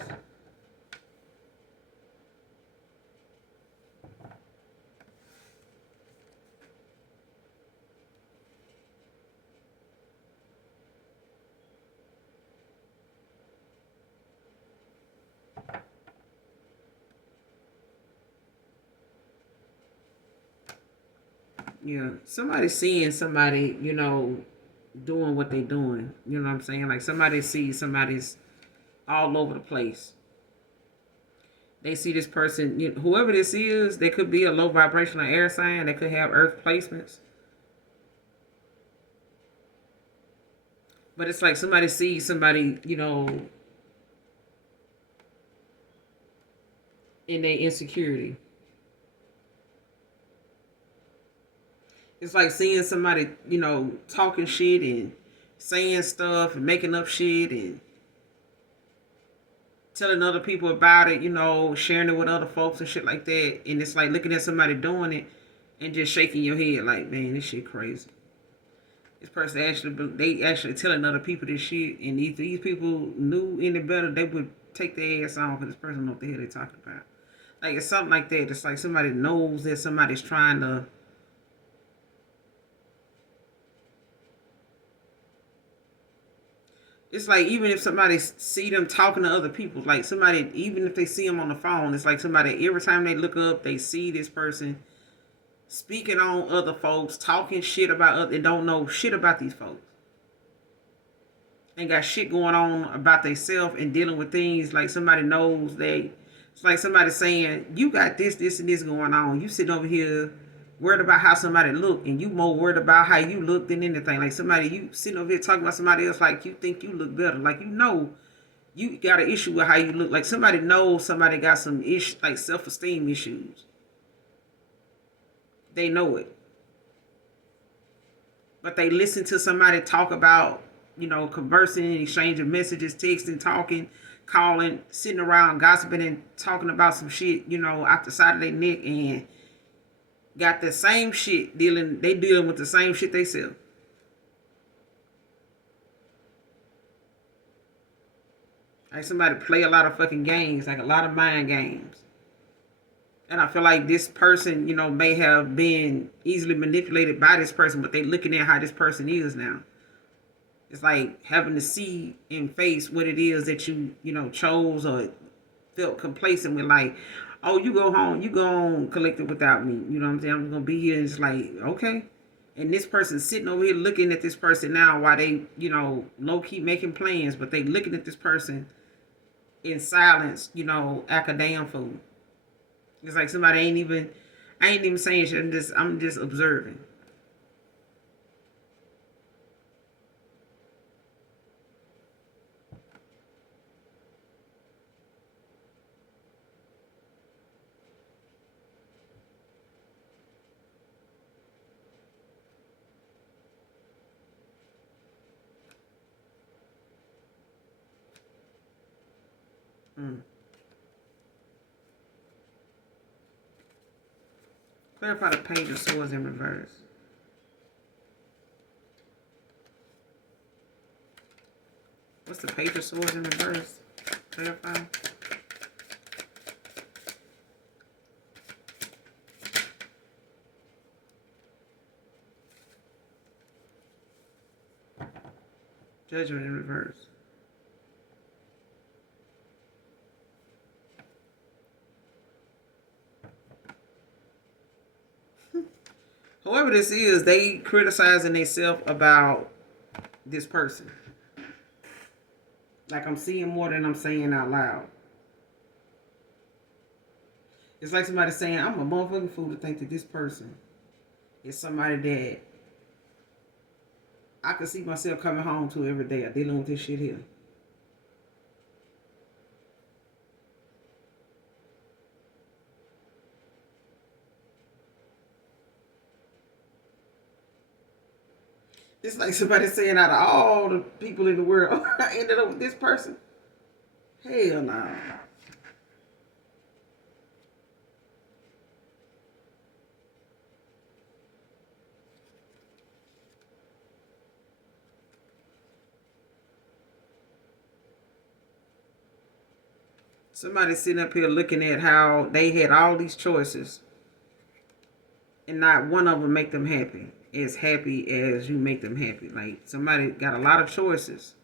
Yeah, somebody's seeing somebody, you know, doing what they doing. You know what I'm saying? Like somebody sees somebody's all over the place. They see this person, you know, whoever this is, they could be a low vibrational air sign. They could have earth placements. But it's like somebody sees somebody, you know, in their insecurity. It's like seeing somebody, you know, talking shit and saying stuff and making up shit and telling other people about it, you know, sharing it with other folks and shit like that. And it's like looking at somebody doing it and just shaking your head like, man, this shit crazy. This person they actually telling other people this shit. And these people knew any better, they would take their ass on because this person know what the hell they talking about. Like, it's something like that. It's like somebody knows that somebody's trying to. It's like even if somebody see them talking to other people, like somebody, even if they see them on the phone, it's like somebody, every time they look up, they see this person speaking on other folks, talking shit about other, and don't know shit about these folks. Ain't got shit going on about themselves and dealing with things like somebody knows they. It's like somebody saying, you got this, this, and this going on. You sitting over here worried about how somebody look, and you more worried about how you look than anything. Like somebody, you sitting over here talking about somebody else like you think you look better. Like, you know, you got an issue with how you look. Like somebody knows somebody got some issue, like self-esteem issues. They know it. But they listen to somebody talk about, you know, conversing, exchanging messages, texting, talking, calling, sitting around gossiping and talking about some shit, you know, out the side of their neck, and got the same shit they dealing with the same shit they sell. Like somebody play a lot of fucking games, like a lot of mind games. And I feel like this person, may have been easily manipulated by this person, but they looking at how this person is now. It's like having to see and face what it is that chose or felt complacent with. Like, oh, you go home, you go on collective without me. You know what I'm saying? I'm gonna be here, and it's like, okay. And this person sitting over here looking at this person now while they, low key making plans, but they looking at this person in silence, act a damn fool. It's like somebody I ain't even saying shit. I'm just observing. Mm. Clarify the page of swords in reverse. What's the page of swords in reverse? Clarify. Judgment in reverse. Whoever this is, they criticizing themselves about this person. Like I'm seeing more than I'm saying out loud. It's like somebody saying, I'm a motherfucking fool to think that this person is somebody that I could see myself coming home to every day dealing with this shit here. It's like somebody saying out of all the people in the world, I ended up with this person. Hell no. Somebody sitting up here looking at how they had all these choices and not one of them make them happy as you make them happy. Like somebody got a lot of choices.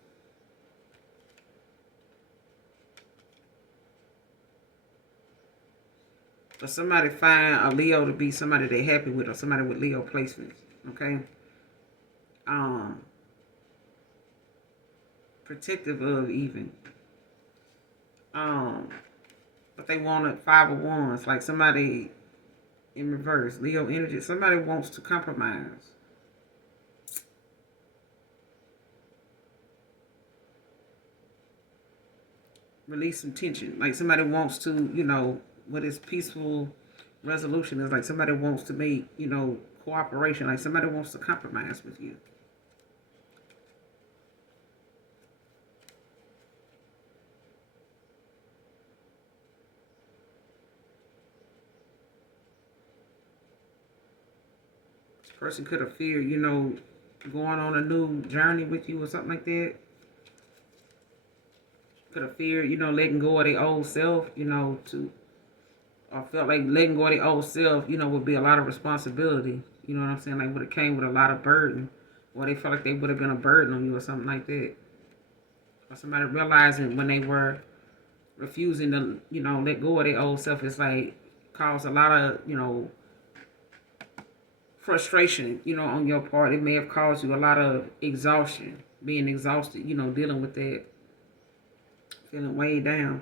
But somebody find a Leo to be somebody they happy with or somebody with Leo placements. Okay? Protective of even. But they wanted 5 of Wands, like somebody in reverse, Leo energy. Somebody wants to compromise. Release some tension. Like somebody wants to, what is peaceful resolution is like somebody wants to make, cooperation. Like somebody wants to compromise with you. Person could have feared, going on a new journey with you or something like that. Could have feared, letting go of their old self, or felt like letting go of their old self, would be a lot of responsibility. You know what I'm saying? Like would have came with a lot of burden. Or they felt like they would have been a burden on you or something like that. Or somebody realizing when they were refusing to, let go of their old self, it's like caused a lot of, frustration, on your part. It may have caused you a lot of exhaustion, being exhausted, dealing with that, feeling weighed down.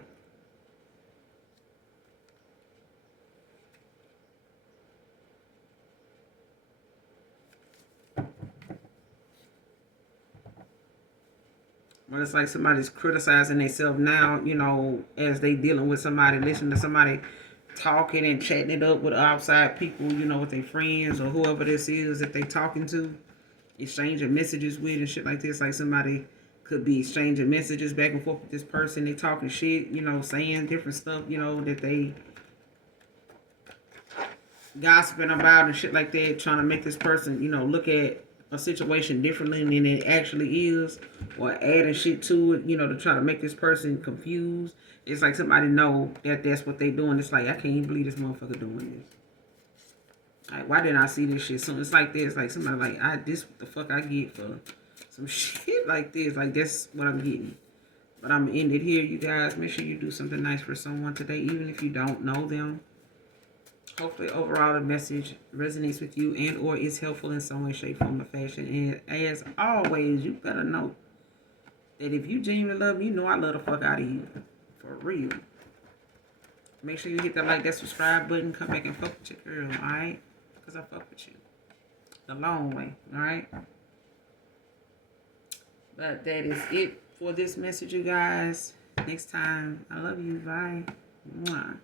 But it's like somebody's criticizing themselves now, as they dealing with somebody, listening to somebody talking and chatting it up with outside people, with their friends or whoever this is that they talking to, exchanging messages with and shit like this. Like somebody could be exchanging messages back and forth with this person. They talking shit, saying different stuff, that they gossiping about and shit like that, trying to make this person, look at a situation differently than it actually is, or adding shit to it, you know, to try to make this person confused. It's like somebody know that that's what they doing. It's like, I can't even believe this motherfucker doing this. Like, why didn't I see this shit? So it's like this, like somebody like, this what the fuck I get for some shit like this. Like, that's what I'm getting. But I'm gonna end it here, you guys. Make sure you do something nice for someone today, even if you don't know them. Hopefully, overall, the message resonates with you and or is helpful in some way, shape, form, or fashion. And as always, you better know that if you genuinely love me, you know I love the fuck out of you. For real. Make sure you hit that like, that subscribe button. Come back and fuck with your girl, alright? Because I fuck with you. The long way, alright? But that is it for this message, you guys. Next time, I love you. Bye. Mwah.